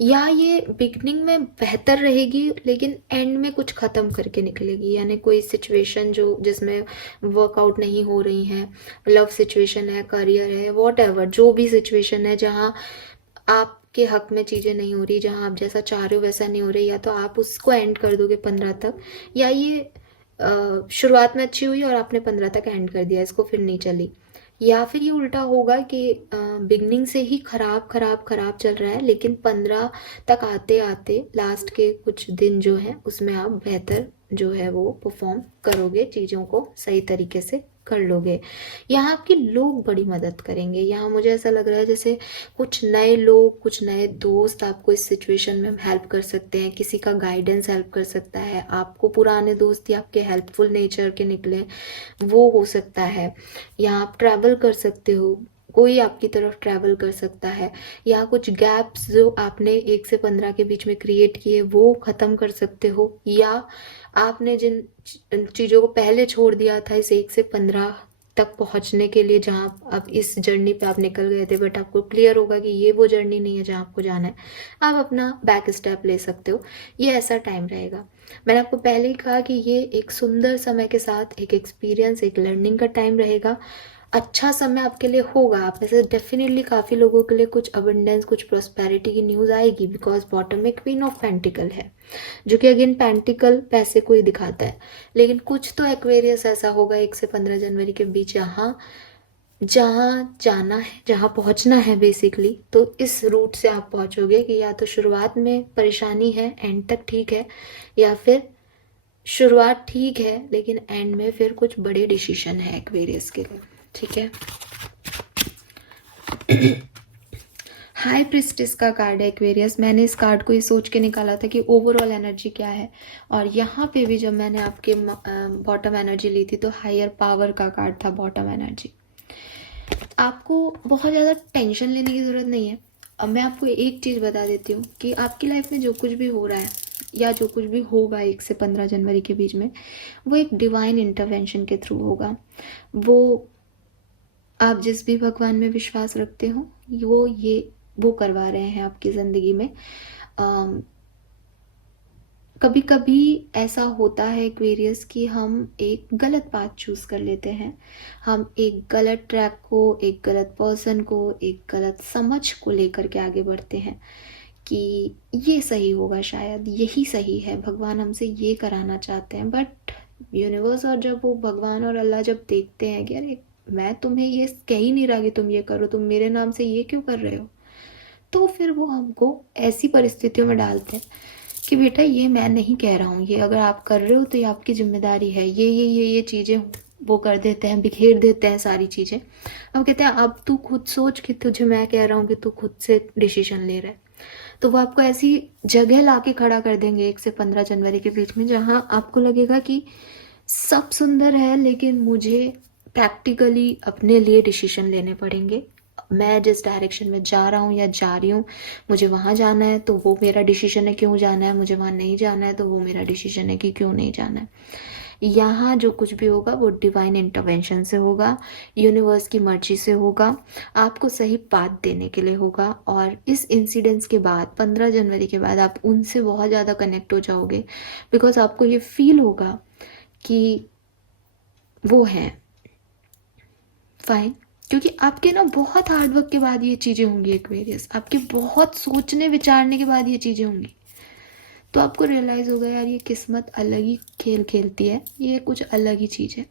या ये बिगनिंग में बेहतर रहेगी लेकिन एंड में कुछ ख़त्म करके निकलेगी, यानी कोई सिचुएशन जो जिसमें वर्कआउट नहीं हो रही है, लव सिचुएशन है, करियर है, वॉट एवर, जो भी सिचुएशन है जहाँ आपके हक में चीज़ें नहीं हो रही, जहाँ आप जैसा चाह रहे हो वैसा नहीं हो रही, या तो आप उसको एंड कर दोगे 15 तक, या ये शुरुआत में अच्छी हुई और आपने 15 तक एंड कर दिया, इसको फिर नहीं चली। या फिर ये उल्टा होगा कि बिगनिंग से ही खराब खराब खराब चल रहा है लेकिन 15 तक आते आते लास्ट के कुछ दिन जो है उसमें आप बेहतर जो है वो परफॉर्म करोगे, चीज़ों को सही तरीके से कर लोगे। यहाँ आपके लोग बड़ी मदद करेंगे। यहाँ मुझे ऐसा लग रहा है जैसे कुछ नए लोग, कुछ नए दोस्त आपको इस सिचुएशन में हेल्प कर सकते हैं, किसी का गाइडेंस हेल्प कर सकता है आपको, पुराने दोस्त ही आपके हेल्पफुल नेचर के निकले वो हो सकता है। या आप ट्रैवल कर सकते हो, कोई आपकी तरफ ट्रैवल कर सकता है, या कुछ गैप्स जो आपने 1 से 15 के बीच में क्रिएट किए वो ख़त्म कर सकते हो, या आपने जिन चीज़ों को पहले छोड़ दिया था इस 1 से 15 तक पहुंचने के लिए, जहाँ आप इस जर्नी पे आप निकल गए थे बट आपको क्लियर होगा कि ये वो जर्नी नहीं है जहाँ आपको जाना है, आप अपना बैक स्टेप ले सकते हो। ये ऐसा टाइम रहेगा। मैंने आपको पहले ही कहा कि ये एक सुंदर समय के साथ एक एक्सपीरियंस, एक लर्निंग का टाइम रहेगा। अच्छा समय आपके लिए होगा। आप में से डेफिनेटली काफ़ी लोगों के लिए कुछ अबंडेंस, कुछ प्रॉस्पेरिटी की न्यूज़ आएगी, बिकॉज बॉटम में क्वीन ऑफ पेंटिकल है, जो कि अगेन पेंटिकल पैसे को ही दिखाता है। लेकिन कुछ तो एक्वेरियस ऐसा होगा 1 से 15 जनवरी के बीच, जहाँ जहाँ जाना है, जहाँ पहुँचना है बेसिकली, तो इस रूट से आप पहुँचोगे कि या तो शुरुआत में परेशानी है, एंड तक ठीक है, या फिर शुरुआत ठीक है लेकिन एंड में फिर कुछ बड़े डिसीजन है एक्वेरियस के लिए। ठीक है। हाई प्रिस्टिस का कार्ड है एक्वेरियस। मैंने इस कार्ड को ये सोच के निकाला था कि ओवरऑल एनर्जी क्या है, और यहाँ पे भी जब मैंने आपके बॉटम एनर्जी ली थी तो हायर पावर का कार्ड था बॉटम एनर्जी। आपको बहुत ज़्यादा टेंशन लेने की ज़रूरत नहीं है। अब मैं आपको एक चीज़ बता देती हूँ कि आपकी लाइफ में जो कुछ भी हो रहा है या जो कुछ भी होगा 1 से 15 जनवरी के बीच में, वो एक डिवाइन इंटरवेंशन के थ्रू होगा। वो आप जिस भी भगवान में विश्वास रखते हो वो करवा रहे हैं आपकी ज़िंदगी में। कभी कभी ऐसा होता है एक्वेरियस कि हम एक गलत पाथ चूज़ कर लेते हैं, हम एक गलत ट्रैक को, एक गलत पर्सन को, एक गलत समझ को लेकर के आगे बढ़ते हैं कि ये सही होगा, शायद यही सही है, भगवान हमसे ये कराना चाहते हैं। बट यूनिवर्स और जब वो भगवान और अल्लाह जब देखते हैं कि अरे मैं तुम्हें ये कह ही नहीं रहा कि तुम ये करो, तुम मेरे नाम से ये क्यों कर रहे हो, तो फिर वो हमको ऐसी परिस्थितियों में डालते हैं कि बेटा ये मैं नहीं कह रहा हूँ, ये अगर आप कर रहे हो तो ये आपकी जिम्मेदारी है, ये चीज़ें वो कर देते हैं, बिखेर देते हैं सारी चीज़ें। अब कहते हैं अब तू खुद सोच कि तुझे मैं कह रहा हूँ कि तू खुद से डिसीजन ले रहा है। तो वो आपको ऐसी जगह ला के खड़ा कर देंगे 1 से 15 जनवरी के बीच में, जहाँ आपको लगेगा कि सब सुंदर है लेकिन मुझे प्रैक्टिकली अपने लिए डिसीजन लेने पड़ेंगे। मैं जिस डायरेक्शन में जा रहा हूँ या जा रही हूँ, मुझे वहाँ जाना है तो वो मेरा डिसीजन है क्यों जाना है, मुझे वहाँ नहीं जाना है तो वो मेरा डिसीजन है कि क्यों नहीं जाना है। यहाँ जो कुछ भी होगा वो डिवाइन इंटरवेंशन से होगा, यूनिवर्स की मर्जी से होगा, आपको सही पाथ देने के लिए होगा। और इस इंसिडेंस के बाद 15 जनवरी के बाद आप उनसे बहुत ज़्यादा कनेक्ट हो जाओगे, बिकॉज आपको ये फील होगा कि वो हैं फाइन। क्योंकि आपके ना बहुत हार्डवर्क के बाद ये चीज़ें होंगी एक्वेरियस, आपके बहुत सोचने विचारने के बाद ये चीज़ें होंगी, तो आपको रियलाइज़ होगा यार ये किस्मत अलग ही खेल खेलती है, ये कुछ अलग ही चीज़ है।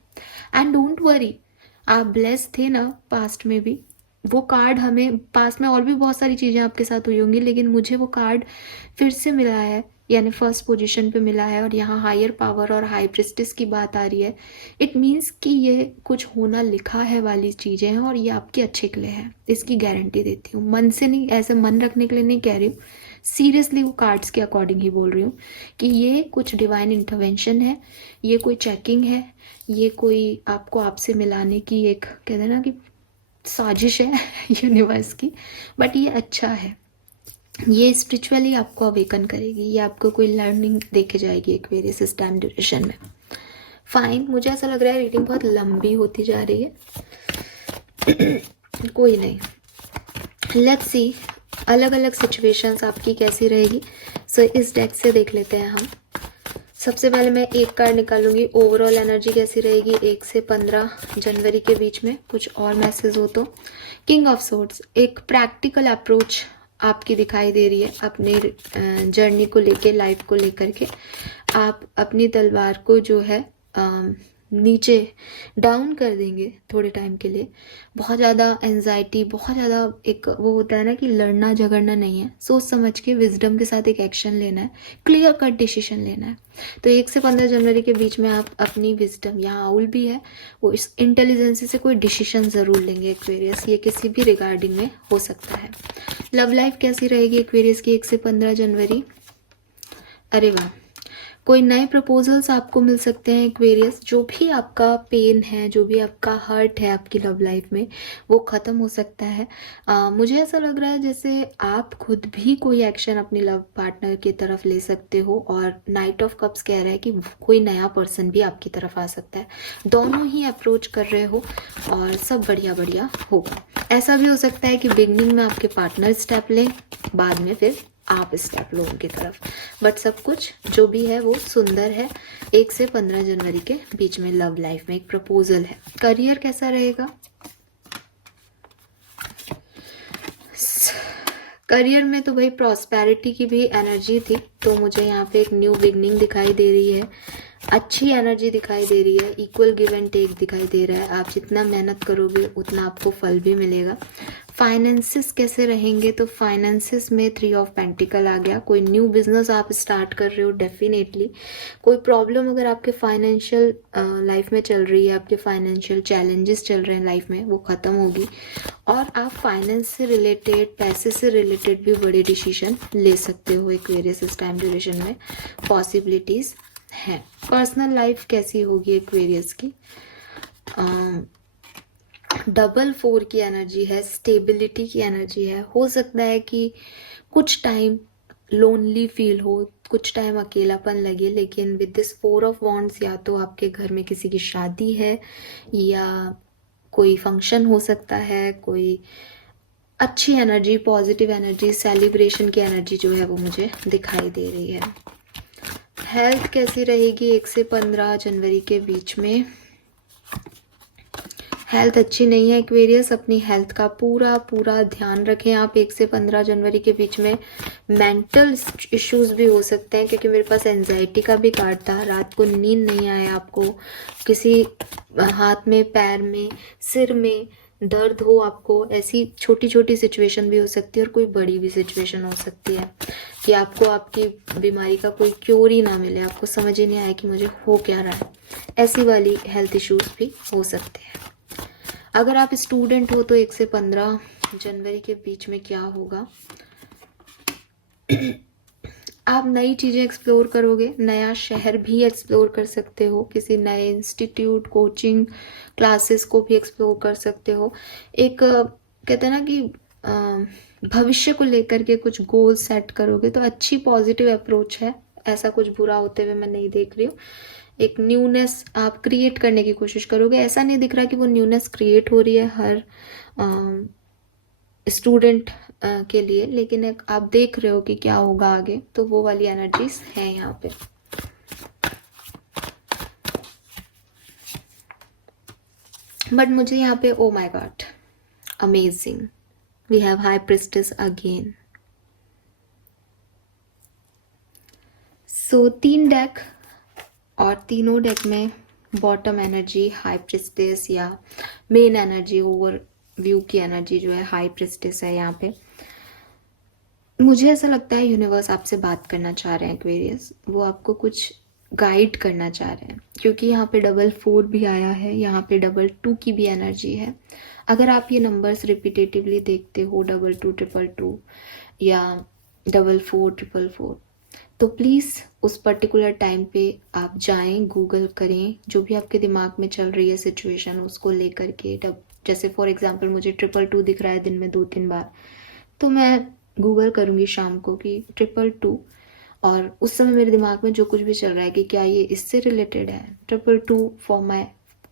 एंड डोंट वरी, आप ब्लेस थे ना पास्ट में भी। वो कार्ड हमें पास्ट में और भी बहुत सारी चीज़ें आपके साथ हुई होंगी, लेकिन मुझे वो कार्ड फिर से मिला है, यानी फर्स्ट पोजीशन पे मिला है, और यहाँ हायर पावर और हाई प्रिस्टिस की बात आ रही है। इट मीन्स कि ये कुछ होना लिखा है वाली चीज़ें हैं और ये आपके अच्छे के लिए है, इसकी गारंटी देती हूँ। मन से नहीं, ऐसे मन रखने के लिए नहीं कह रही हूँ, सीरियसली वो कार्ड्स के अकॉर्डिंग ही बोल रही हूँ कि ये कुछ डिवाइन इंटरवेंशन है, ये कोई चेकिंग है, ये कोई आपको आपसे मिलाने की एक कहते हैं ना कि साजिश है यूनिवर्स की। बट ये अच्छा है, ये स्पिरिचुअली आपको अवेकन करेगी, ये आपको कोई लर्निंग देके जाएगी एक्वेरियस इस टाइम ड्यूरेशन में। फाइन, मुझे ऐसा लग रहा है रीडिंग बहुत लंबी होती जा रही है। कोई नहीं, लेट्स सी अलग अलग सिचुएशंस आपकी कैसी रहेगी। सो इस डेक से देख लेते हैं हम। सबसे पहले मैं एक कार्ड निकालूंगी, ओवरऑल एनर्जी कैसी रहेगी 1 से 15 जनवरी के बीच में, कुछ और मैसेज हो तो। किंग ऑफ सोर्ड्स, एक प्रैक्टिकल अप्रोच आपकी दिखाई दे रही है अपने जर्नी को लेके, लाइफ को लेकर के। आप अपनी तलवार को जो है नीचे डाउन कर देंगे थोड़े टाइम के लिए। बहुत ज़्यादा एंजाइटी, बहुत ज़्यादा एक वो होता है ना कि लड़ना झगड़ना नहीं है, सोच समझ के विजडम के साथ एक एक्शन लेना है, क्लियर कट डिसीजन लेना है। तो 1 से 15 जनवरी के बीच में आप अपनी विजडम, यहाँ आउल भी है, वो इस इंटेलिजेंसी से कोई डिसीजन ज़रूर लेंगे एक्वेरियस, ये किसी भी रिगार्डिंग में हो सकता है। लव लाइफ कैसी रहेगी एक्वेरियस की 1 से 15 जनवरी? अरे वाह, कोई नए प्रपोजल्स आपको मिल सकते हैं एक्वेरियस। जो भी आपका पेन है, जो भी आपका हर्ट है आपकी लव लाइफ में, वो ख़त्म हो सकता है। मुझे ऐसा लग रहा है जैसे आप खुद भी कोई एक्शन अपनी लव पार्टनर की तरफ ले सकते हो, और नाइट ऑफ कप्स कह रहा है कि कोई नया पर्सन भी आपकी तरफ आ सकता है। दोनों ही अप्रोच कर रहे हो और सब बढ़िया बढ़िया होगा। ऐसा भी हो सकता है कि बिगनिंग में आपके पार्टनर स्टेप लें, बाद में फिर आप स्टेप लो उनकी तरफ, बट सब कुछ जो भी है वो सुंदर है। 1 से 15 जनवरी के बीच में लव लाइफ में एक प्रपोजल है। करियर कैसा रहेगा? करियर में तो भाई प्रॉस्पेरिटी की भी एनर्जी थी, तो मुझे यहाँ पे एक न्यू बिगनिंग दिखाई दे रही है, अच्छी एनर्जी दिखाई दे रही है, इक्वल गिव एंड टेक दिखाई दे रहा है। आप जितना मेहनत करोगे उतना आपको फल भी मिलेगा। फाइनेंसिस कैसे रहेंगे? तो फाइनेंसिस में 3 ऑफ पेंटिकल आ गया। कोई न्यू बिजनेस आप स्टार्ट कर रहे हो डेफिनेटली। कोई प्रॉब्लम अगर आपके फाइनेंशियल लाइफ में चल रही है, आपके फाइनेंशियल चैलेंजेस चल रहे हैं लाइफ में, वो ख़त्म होगी और आप फाइनेंस से रिलेटेड, पैसे से रिलेटेड भी बड़े डिसीजन ले सकते हो एक्वेरियस इस टाइम ड्यूरेशन में। पॉसिबिलिटीज़ हैं। पर्सनल लाइफ कैसी होगी एक्वेरियस की? डबल 4 की एनर्जी है, स्टेबिलिटी की एनर्जी है। हो सकता है कि कुछ टाइम लोनली फील हो, कुछ टाइम अकेलापन लगे, लेकिन विद दिस 4 ऑफ वॉन्ड्स या तो आपके घर में किसी की शादी है या कोई फंक्शन हो सकता है, कोई अच्छी एनर्जी, पॉजिटिव एनर्जी, सेलिब्रेशन की एनर्जी जो है वो मुझे दिखाई दे रही है। हेल्थ कैसी रहेगी 1 से 15 जनवरी के बीच में? हेल्थ अच्छी नहीं है एक्वेरियस, अपनी हेल्थ का पूरा पूरा ध्यान रखें आप 1 से 15 जनवरी के बीच में। मेंटल इश्यूज भी हो सकते हैं, क्योंकि मेरे पास एंजाइटी का भी कार्ड था। रात को नींद नहीं आए आपको, किसी हाथ में, पैर में, सिर में दर्द हो आपको, ऐसी छोटी छोटी सिचुएशन भी हो सकती है और कोई बड़ी भी सिचुएशन हो सकती है कि आपको आपकी बीमारी का कोई क्योर ही ना मिले, आपको समझ ही नहीं आए कि मुझे हो क्या रहा है। ऐसी वाली हेल्थ इश्यूज भी हो सकते हैं। अगर आप स्टूडेंट हो तो 1 से 15 जनवरी के बीच में क्या होगा? आप नई चीज़ें एक्सप्लोर करोगे, नया शहर भी एक्सप्लोर कर सकते हो, किसी नए इंस्टीट्यूट, कोचिंग क्लासेस को भी एक्सप्लोर कर सकते हो। एक कहते हैं ना कि भविष्य को लेकर के कुछ गोल सेट करोगे, तो अच्छी पॉजिटिव अप्रोच है। ऐसा कुछ बुरा होते हुए मैं नहीं देख रही हूँ। एक न्यूनेस आप क्रिएट करने की कोशिश करोगे। ऐसा नहीं दिख रहा कि वो न्यूनेस क्रिएट हो रही है हर स्टूडेंट के लिए, लेकिन एक आप देख रहे हो कि क्या होगा आगे, तो वो वाली एनर्जीज है यहाँ पे। बट मुझे यहाँ पे oh my god, amazing, we have high priestess again. So 3 deck और तीनों डेक में बॉटम एनर्जी हाई प्रिस्टेस या मेन एनर्जी, ओवर व्यू की एनर्जी जो है हाई प्रिस्टेस है यहाँ पे। मुझे ऐसा लगता है यूनिवर्स आपसे बात करना चाह रहे हैं एक्वेरियस, वो आपको कुछ गाइड करना चाह रहे हैं, क्योंकि यहाँ पे डबल 4 भी आया है, यहाँ पे डबल 2 की भी एनर्जी है। अगर आप ये नंबर्स रिपीटेटिवली देखते हो, 22 222 या 44 444, तो प्लीज़ उस पर्टिकुलर टाइम पे आप जाएं, गूगल करें, जो भी आपके दिमाग में चल रही है सिचुएशन उसको लेकर के। जैसे फॉर एग्जांपल मुझे 222 दिख रहा है दिन में 2-3 बार, तो मैं गूगल करूँगी शाम को कि 222 और उस समय मेरे दिमाग में जो कुछ भी चल रहा है कि क्या ये इससे रिलेटेड है, 222 फॉर माई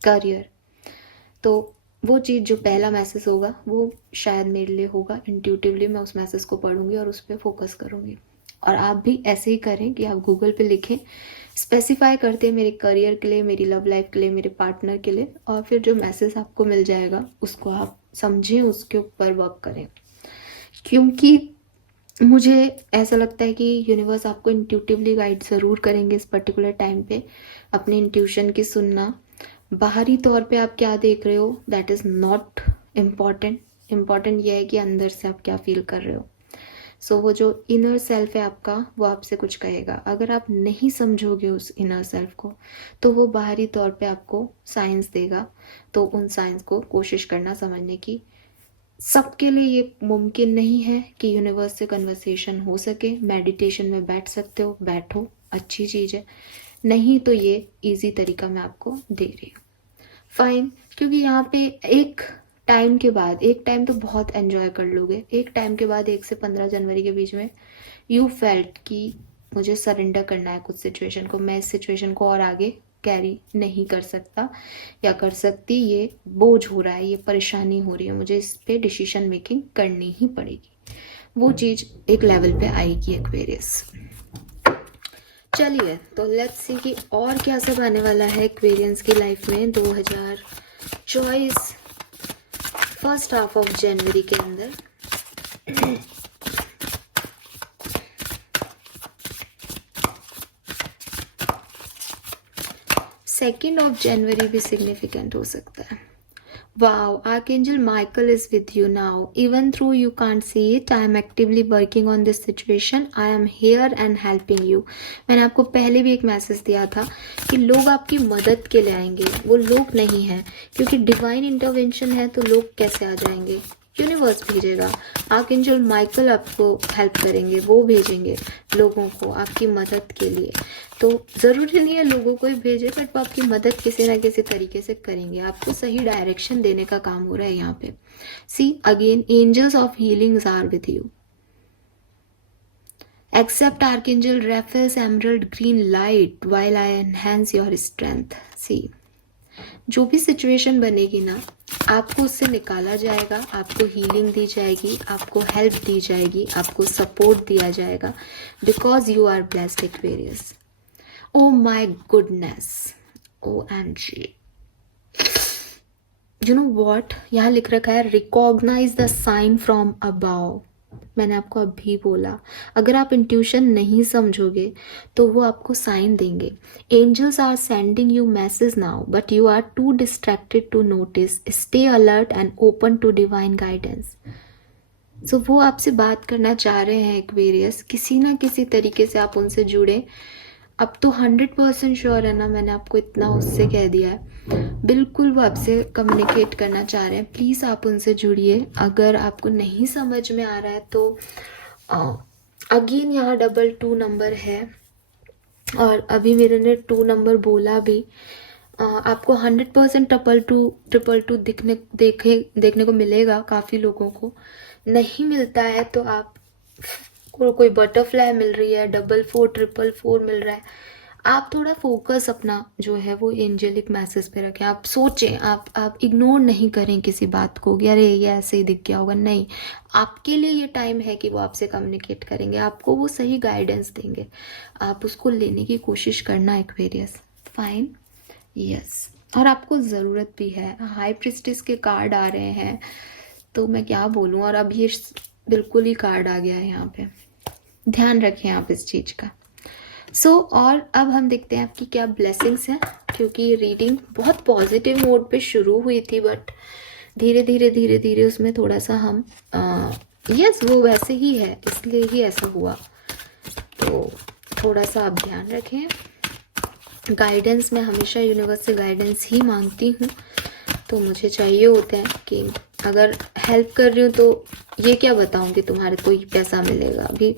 करियर, तो वो चीज़ जो पहला मैसेज होगा वो शायद मेरे लिए होगा। इंट्यूटिवली मैं उस मैसेज को पढ़ूंगी और उस पर फोकस करूंगी। और आप भी ऐसे ही करें कि आप गूगल पे लिखें, स्पेसिफाई करते हैं मेरे करियर के लिए, मेरी लव लाइफ के लिए, मेरे पार्टनर के लिए, और फिर जो मैसेज आपको मिल जाएगा उसको आप समझें, उसके ऊपर वर्क करें। क्योंकि मुझे ऐसा लगता है कि यूनिवर्स आपको इंट्यूटिवली गाइड ज़रूर करेंगे इस पर्टिकुलर टाइम पे। अपने इंट्यूशन की सुनना, बाहरी तौर पे आप क्या देख रहे हो that is not important. Important यह है कि अंदर से आप क्या फील कर रहे हो। सो वो जो इनर सेल्फ है आपका, वो आपसे कुछ कहेगा। अगर आप नहीं समझोगे उस इनर सेल्फ को, तो वो बाहरी तौर पे आपको साइंस देगा। तो उन साइंस को कोशिश करना समझने की। सबके लिए ये मुमकिन नहीं है कि यूनिवर्स से कन्वर्सेशन हो सके। मेडिटेशन में बैठ सकते हो, बैठो, अच्छी चीज़ है। नहीं तो ये इजी तरीका मैं आपको दे रही हूँ। फाइन, क्योंकि यहाँ पे एक टाइम के बाद, एक टाइम तो बहुत एंजॉय कर लोगे, एक टाइम के बाद 1 से 15 जनवरी के बीच में यू फेल्ट कि मुझे सरेंडर करना है कुछ सिचुएशन को, मैं इस सिचुएशन को और आगे कैरी नहीं कर सकता या कर सकती, ये बोझ हो रहा है, ये परेशानी हो रही है, मुझे इस पे डिसीजन मेकिंग करनी ही पड़ेगी। वो चीज़ एक लेवल पे आएगी एक्वेरियस। चलिए तो लेट्स सी कि और क्या सब आने वाला है एक्वेरियंस की लाइफ में 2024 फर्स्ट हाफ ऑफ जनवरी के अंदर। 2 ऑफ जनवरी भी सिग्निफिकेंट हो सकता है। Wow, Archangel Michael is with you now. Even though you can't see it, I am actively working on this situation. I am here and helping you. मैंने आपको पहले भी एक मैसेज दिया था कि लोग आपकी मदद के लिए आएंगे, वो लोग नहीं हैं, क्योंकि डिवाइन इंटरवेंशन है तो लोग कैसे आ जाएंगे, यूनिवर्स भेजेगा। आर्कएंजल माइकल आपको हेल्प करेंगे, वो भेजेंगे लोगों को आपकी मदद के लिए। तो ज़रूरी नहीं है लोगों को ही भेजे, बट वो आपकी मदद किसी ना किसी तरीके से करेंगे, आपको सही डायरेक्शन देने का काम हो रहा है यहाँ पे। See again, angels of healings are with you. Accept Archangel Raphael's emerald green light while I enhance your strength. See, जो भी सिचुएशन बनेगी ना, आपको उससे निकाला जाएगा, आपको हीलिंग दी जाएगी, आपको हेल्प दी जाएगी, आपको सपोर्ट दिया जाएगा, because you are blessed Aquarius. Oh my goodness, OMG, you know what, यहाँ लिख रखा है recognise the sign from above. मैंने आपको अभी बोला, अगर आप इंट्यूशन नहीं समझोगे तो वो आपको साइन देंगे। Angels are sending you message now, but you are too distracted to notice. Stay alert and open to divine guidance. So वो आपसे बात करना चाह रहे हैं एक्वेरियस, किसी ना किसी तरीके से आप उनसे जुड़े। अब तो 100% श्योर है ना, मैंने आपको इतना उससे कह दिया है, बिल्कुल वो आपसे कम्युनिकेट करना चाह रहे हैं। प्लीज़ आप उनसे जुड़िए। अगर आपको नहीं समझ में आ रहा है तो अगेन यहाँ 22 नंबर है, और अभी मेरे ने 2 नंबर बोला भी। आपको 100% 222 देखने को मिलेगा। काफ़ी लोगों को नहीं मिलता है, तो आप कोई बटरफ्लाई मिल रही है, 4444 मिल रहा है, आप थोड़ा फोकस अपना जो है वो एंजेलिक मैसेज पे रखें। आप सोचें, आप इग्नोर नहीं करें किसी बात को कि अरे ये ऐसे ही दिख गया होगा। नहीं, आपके लिए ये टाइम है कि वो आपसे कम्युनिकेट करेंगे, आपको वो सही गाइडेंस देंगे। आप उसको लेने की कोशिश करना एक्वेरियस। फाइन, यस, और आपको ज़रूरत भी है। हाई प्रिस्टिस के कार्ड आ रहे हैं, तो मैं क्या बोलूँ। और अब ये बिल्कुल ही कार्ड आ गया है यहाँ पे, ध्यान रखें आप इस चीज़ का। और अब हम देखते हैं आपकी क्या ब्लेसिंग्स हैं, क्योंकि ये रीडिंग बहुत पॉजिटिव मोड पे शुरू हुई थी, बट धीरे धीरे उसमें थोड़ा सा हम यस वो वैसे ही है, इसलिए ही ऐसा हुआ। तो थोड़ा सा आप ध्यान रखें। गाइडेंस, मैं हमेशा यूनिवर्स से गाइडेंस ही मांगती हूँ, तो मुझे चाहिए होता है कि अगर हेल्प कर रही हूँ तो ये क्या बताऊँ कि तुम्हारे को ही पैसा मिलेगा। अभी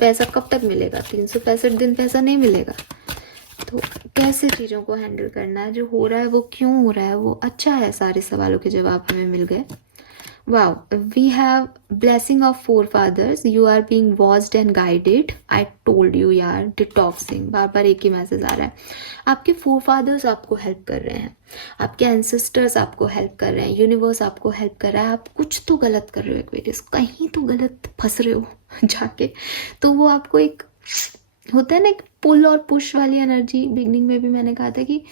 पैसा कब तक मिलेगा, 365 दिन पैसा नहीं मिलेगा। तो कैसे चीज़ों को हैंडल करना है, जो हो रहा है वो क्यों हो रहा है, वो अच्छा है। सारे सवालों के जवाब हमें मिल गए। Wow, we have blessing of forefathers. You are being watched and guided. I told you यार, डिटॉक्सिंग, बार बार एक ही मैसेज आ रहा है. आपके फोरफादर्स आपको हेल्प कर रहे हैं, आपके एंसेस्टर्स आपको हेल्प कर रहे हैं, यूनिवर्स आपको हेल्प कर रहा है. आप कुछ तो गलत कर रहे हो एक्वेरियस, कहीं तो गलत फंस रहे हो जाके. तो वो आपको एक होता है ना, एक पुल और पुश वाली एनर्जी. बिगनिंग में भी मैंने कहा था कि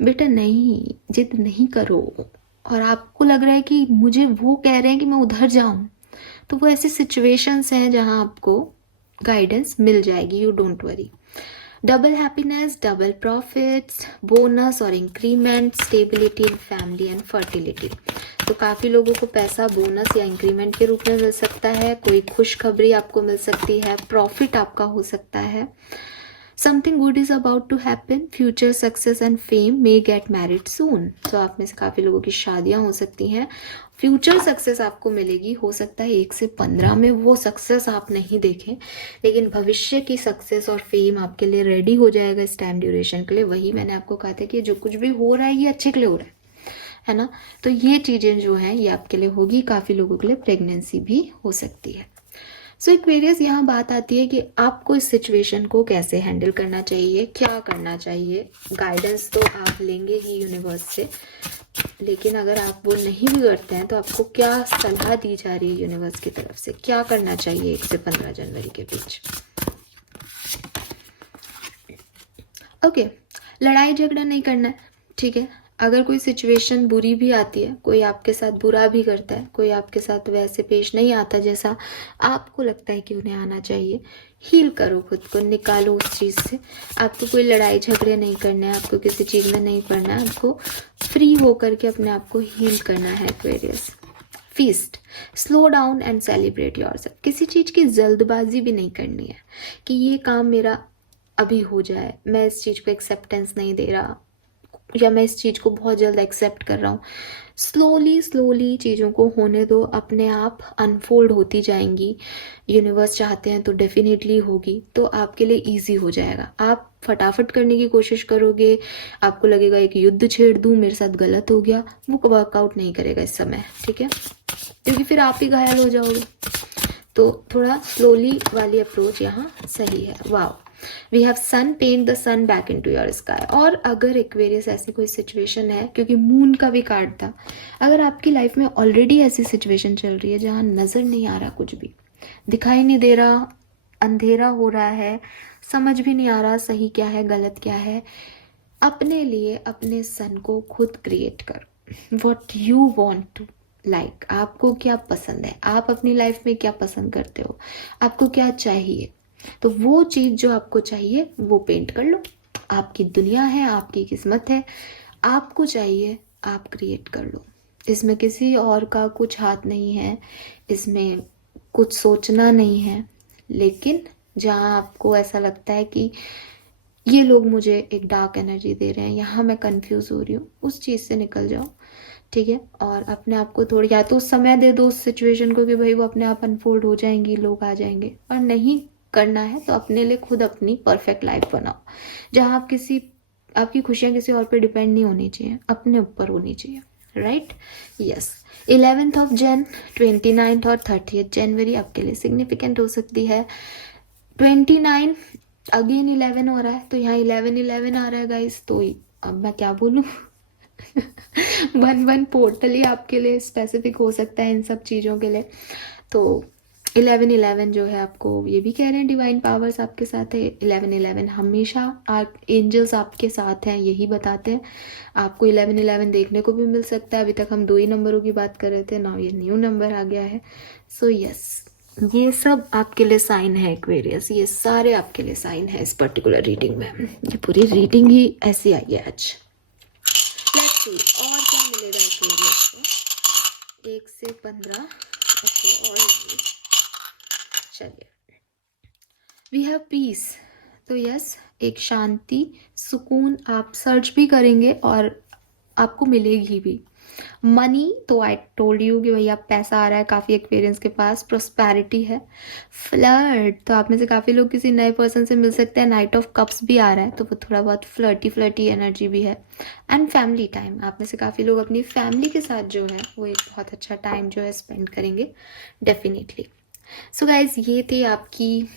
बेटा नहीं, जिद नहीं करो. और आपको लग रहा है कि मुझे वो कह रहे हैं कि मैं उधर जाऊं, तो वो ऐसी सिचुएशंस हैं जहां आपको गाइडेंस मिल जाएगी. You don't worry. Double happiness, double profits, bonus और increment, stability in family and fertility. तो काफ़ी लोगों को पैसा बोनस या इंक्रीमेंट के रूप में मिल सकता है. कोई खुशखबरी आपको मिल सकती है, प्रॉफिट आपका हो सकता है. Something good is about to happen. Future success and fame may get married soon. तो आप में से काफ़ी लोगों की शादियां हो सकती हैं. फ्यूचर सक्सेस आपको मिलेगी. हो सकता है 1 से 15 में वो सक्सेस आप नहीं देखें, लेकिन भविष्य की सक्सेस और फेम आपके लिए रेडी हो जाएगा इस टाइम ड्यूरेशन के लिए. वही मैंने आपको कहा था कि जो कुछ भी हो रहा है ये अच्छे के लिए हो रहा है ना. तो ये चीज़ें जो हैं ये आपके लिए होगी. काफ़ी लोगों के लिए प्रेगनेंसी भी हो सकती है. सो एक्वेरियस, यहाँ बात आती है कि आपको इस सिचुएशन को कैसे हैंडल करना चाहिए, क्या करना चाहिए. गाइडेंस तो आप लेंगे ही यूनिवर्स से, लेकिन अगर आप वो नहीं भी करते हैं तो आपको क्या सलाह दी जा रही है यूनिवर्स की तरफ से, क्या करना चाहिए 1 से 15 जनवरी के बीच. ओके, लड़ाई झगड़ा नहीं करना है, ठीक है. अगर कोई सिचुएशन बुरी भी आती है, कोई आपके साथ बुरा भी करता है, कोई आपके साथ वैसे पेश नहीं आता जैसा आपको लगता है कि उन्हें आना चाहिए, हील करो खुद को, निकालो उस चीज़ से. आपको कोई लड़ाई झगड़े नहीं करने हैं, आपको किसी चीज़ में नहीं पड़ना है. आपको फ्री होकर के अपने आप को हील करना है Aquarius. Feast, slow down and celebrate yourself. किसी चीज़ की जल्दबाजी भी नहीं करनी है कि ये काम मेरा अभी हो जाए, मैं इस चीज़ को एक्सेप्टेंस नहीं दे रहा, या मैं इस चीज़ को बहुत जल्द एक्सेप्ट कर रहा हूँ. स्लोली स्लोली चीज़ों को होने दो, अपने आप अनफोल्ड होती जाएंगी. यूनिवर्स चाहते हैं तो डेफिनेटली होगी. तो आपके लिए इजी हो जाएगा. आप फटाफट करने की कोशिश करोगे, आपको लगेगा एक युद्ध छेड़ दूँ, मेरे साथ गलत हो गया, वो वर्कआउट नहीं करेगा इस समय, ठीक है, क्योंकि फिर आप ही घायल हो जाओगे. तो थोड़ा स्लोली वाली अप्रोच यहाँ सही है. Wow, we have sun, paint the sun back into your sky. और अगर एक्वेरियस ऐसी कोई सिचुएशन है, क्योंकि मून का भी कार्ड था, अगर आपकी लाइफ में ऑलरेडी ऐसी सिचुएशन चल रही है जहाँ नज़र नहीं आ रहा, कुछ भी दिखाई नहीं दे रहा, अंधेरा हो रहा है, समझ भी नहीं आ रहा सही क्या है गलत क्या है, अपने लिए अपने सन को खुद क्रिएट करो. What you want to like, आपको क्या पसंद है, आप अपनी लाइफ में क्या पसंद करते हो, आपको क्या चाहिए, तो वो चीज़ जो आपको चाहिए वो पेंट कर लो. आपकी दुनिया है, आपकी किस्मत है, आपको चाहिए आप क्रिएट कर लो. इसमें किसी और का कुछ हाथ नहीं है, इसमें कुछ सोचना नहीं है. लेकिन जहाँ आपको ऐसा लगता है कि ये लोग मुझे एक डार्क एनर्जी दे रहे हैं, यहाँ मैं कंफ्यूज हो रही हूँ, उस चीज़ से निकल जाओ, ठीक है. और अपने आप को थोड़ी, या तो समय दे दो उस सिचुएशन को कि भाई वो अपने आप अनफोल्ड हो जाएंगी, लोग आ जाएंगे. और नहीं करना है तो अपने लिए खुद अपनी परफेक्ट लाइफ बनाओ, जहाँ आप आपकी खुशियाँ किसी और पे डिपेंड नहीं होनी चाहिए, अपने ऊपर होनी चाहिए. Right, yes. 11th ऑफ जन, 29th और 30th जनवरी आपके लिए सिग्निफिकेंट हो सकती है. 29 अगेन 11 हो रहा है, तो यहाँ 11 आ रहा है गाइस. तो अब मैं क्या बोलूँ 1 पोर्टल ही आपके लिए स्पेसिफिक हो सकता है इन सब चीज़ों के लिए. तो 11 जो है, आपको ये भी कह रहे हैं डिवाइन पावर्स आपके साथ है. 11 हमेशा एंजल्स आपके साथ हैं, यही बताते हैं. आपको 11 देखने को भी मिल सकता है. अभी तक हम 2 ही नंबरों की बात कर रहे थे, नाउ ये न्यू नंबर आ गया है. सो यस, ये सब आपके लिए साइन है एक्वेरियस, ये सारे आपके लिए साइन है इस पर्टिकुलर रीडिंग में. ये पूरी रीडिंग ही ऐसी आई है आज. लेट्स सी और क्या मिलेगा एक्वेरियस को 1 से 15. ओके, और चलिए, वी हैव पीस. तो यस, एक शांति, सुकून आप सर्च भी करेंगे और आपको मिलेगी भी. मनी तो आई टोल्ड यू कि भैया पैसा आ रहा है काफ़ी एक्सपीरियंस के पास, प्रोस्पैरिटी है। फ्लर्ट तो आप में से काफ़ी लोग किसी नए पर्सन से मिल सकते हैं, नाइट ऑफ कप्स भी आ रहा है तो वो थोड़ा बहुत फ्लर्टी फ्लर्टी एनर्जी भी है। एंड फैमिली टाइम, आप में से काफ़ी लोग अपनी फैमिली के साथ जो है वो एक बहुत अच्छा टाइम जो है स्पेंड करेंगे डेफिनेटली। सो गाइज ये थी आपकी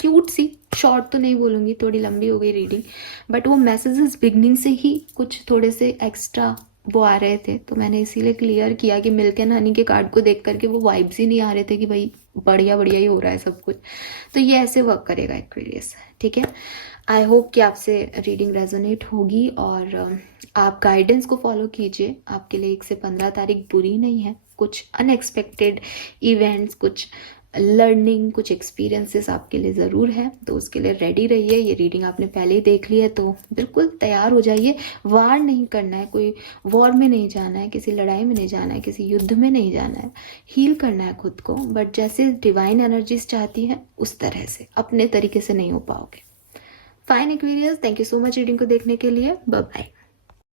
क्यूट सी, शॉर्ट तो नहीं बोलूँगी, थोड़ी लंबी हो गई रीडिंग, बट वो मैसेजेस बिगनिंग से ही कुछ थोड़े से एक्स्ट्रा वो आ रहे थे तो मैंने इसीलिए क्लियर किया कि मिल्क एंड हनी के कार्ड को देख करके वो वाइब्स ही नहीं आ रहे थे कि भाई बढ़िया बढ़िया ही हो रहा है सब कुछ। तो ये ऐसे वर्क करेगा एक्वेरियस, ठीक है। आई होप कि आपसे रीडिंग रेजोनेट होगी और आप गाइडेंस को फॉलो कीजिए। आपके लिए 1 से 15 तारीख बुरी नहीं है, कुछ अनएक्सपेक्टेड इवेंट्स, कुछ लर्निंग, कुछ एक्सपीरियंसेस आपके लिए ज़रूर है, तो उसके लिए रेडी रहिए। ये रीडिंग आपने पहले ही देख ली है तो बिल्कुल तैयार हो जाइए। वार नहीं करना है, कोई वॉर में नहीं जाना है, किसी लड़ाई में नहीं जाना है, किसी युद्ध में नहीं जाना है, हील करना है खुद को, बट जैसे डिवाइन एनर्जीज चाहती हैं उस तरह से, अपने तरीके से नहीं हो पाओगे। Fine Aquarius, thank you so much reading को देखने के लिए, बाय बाय।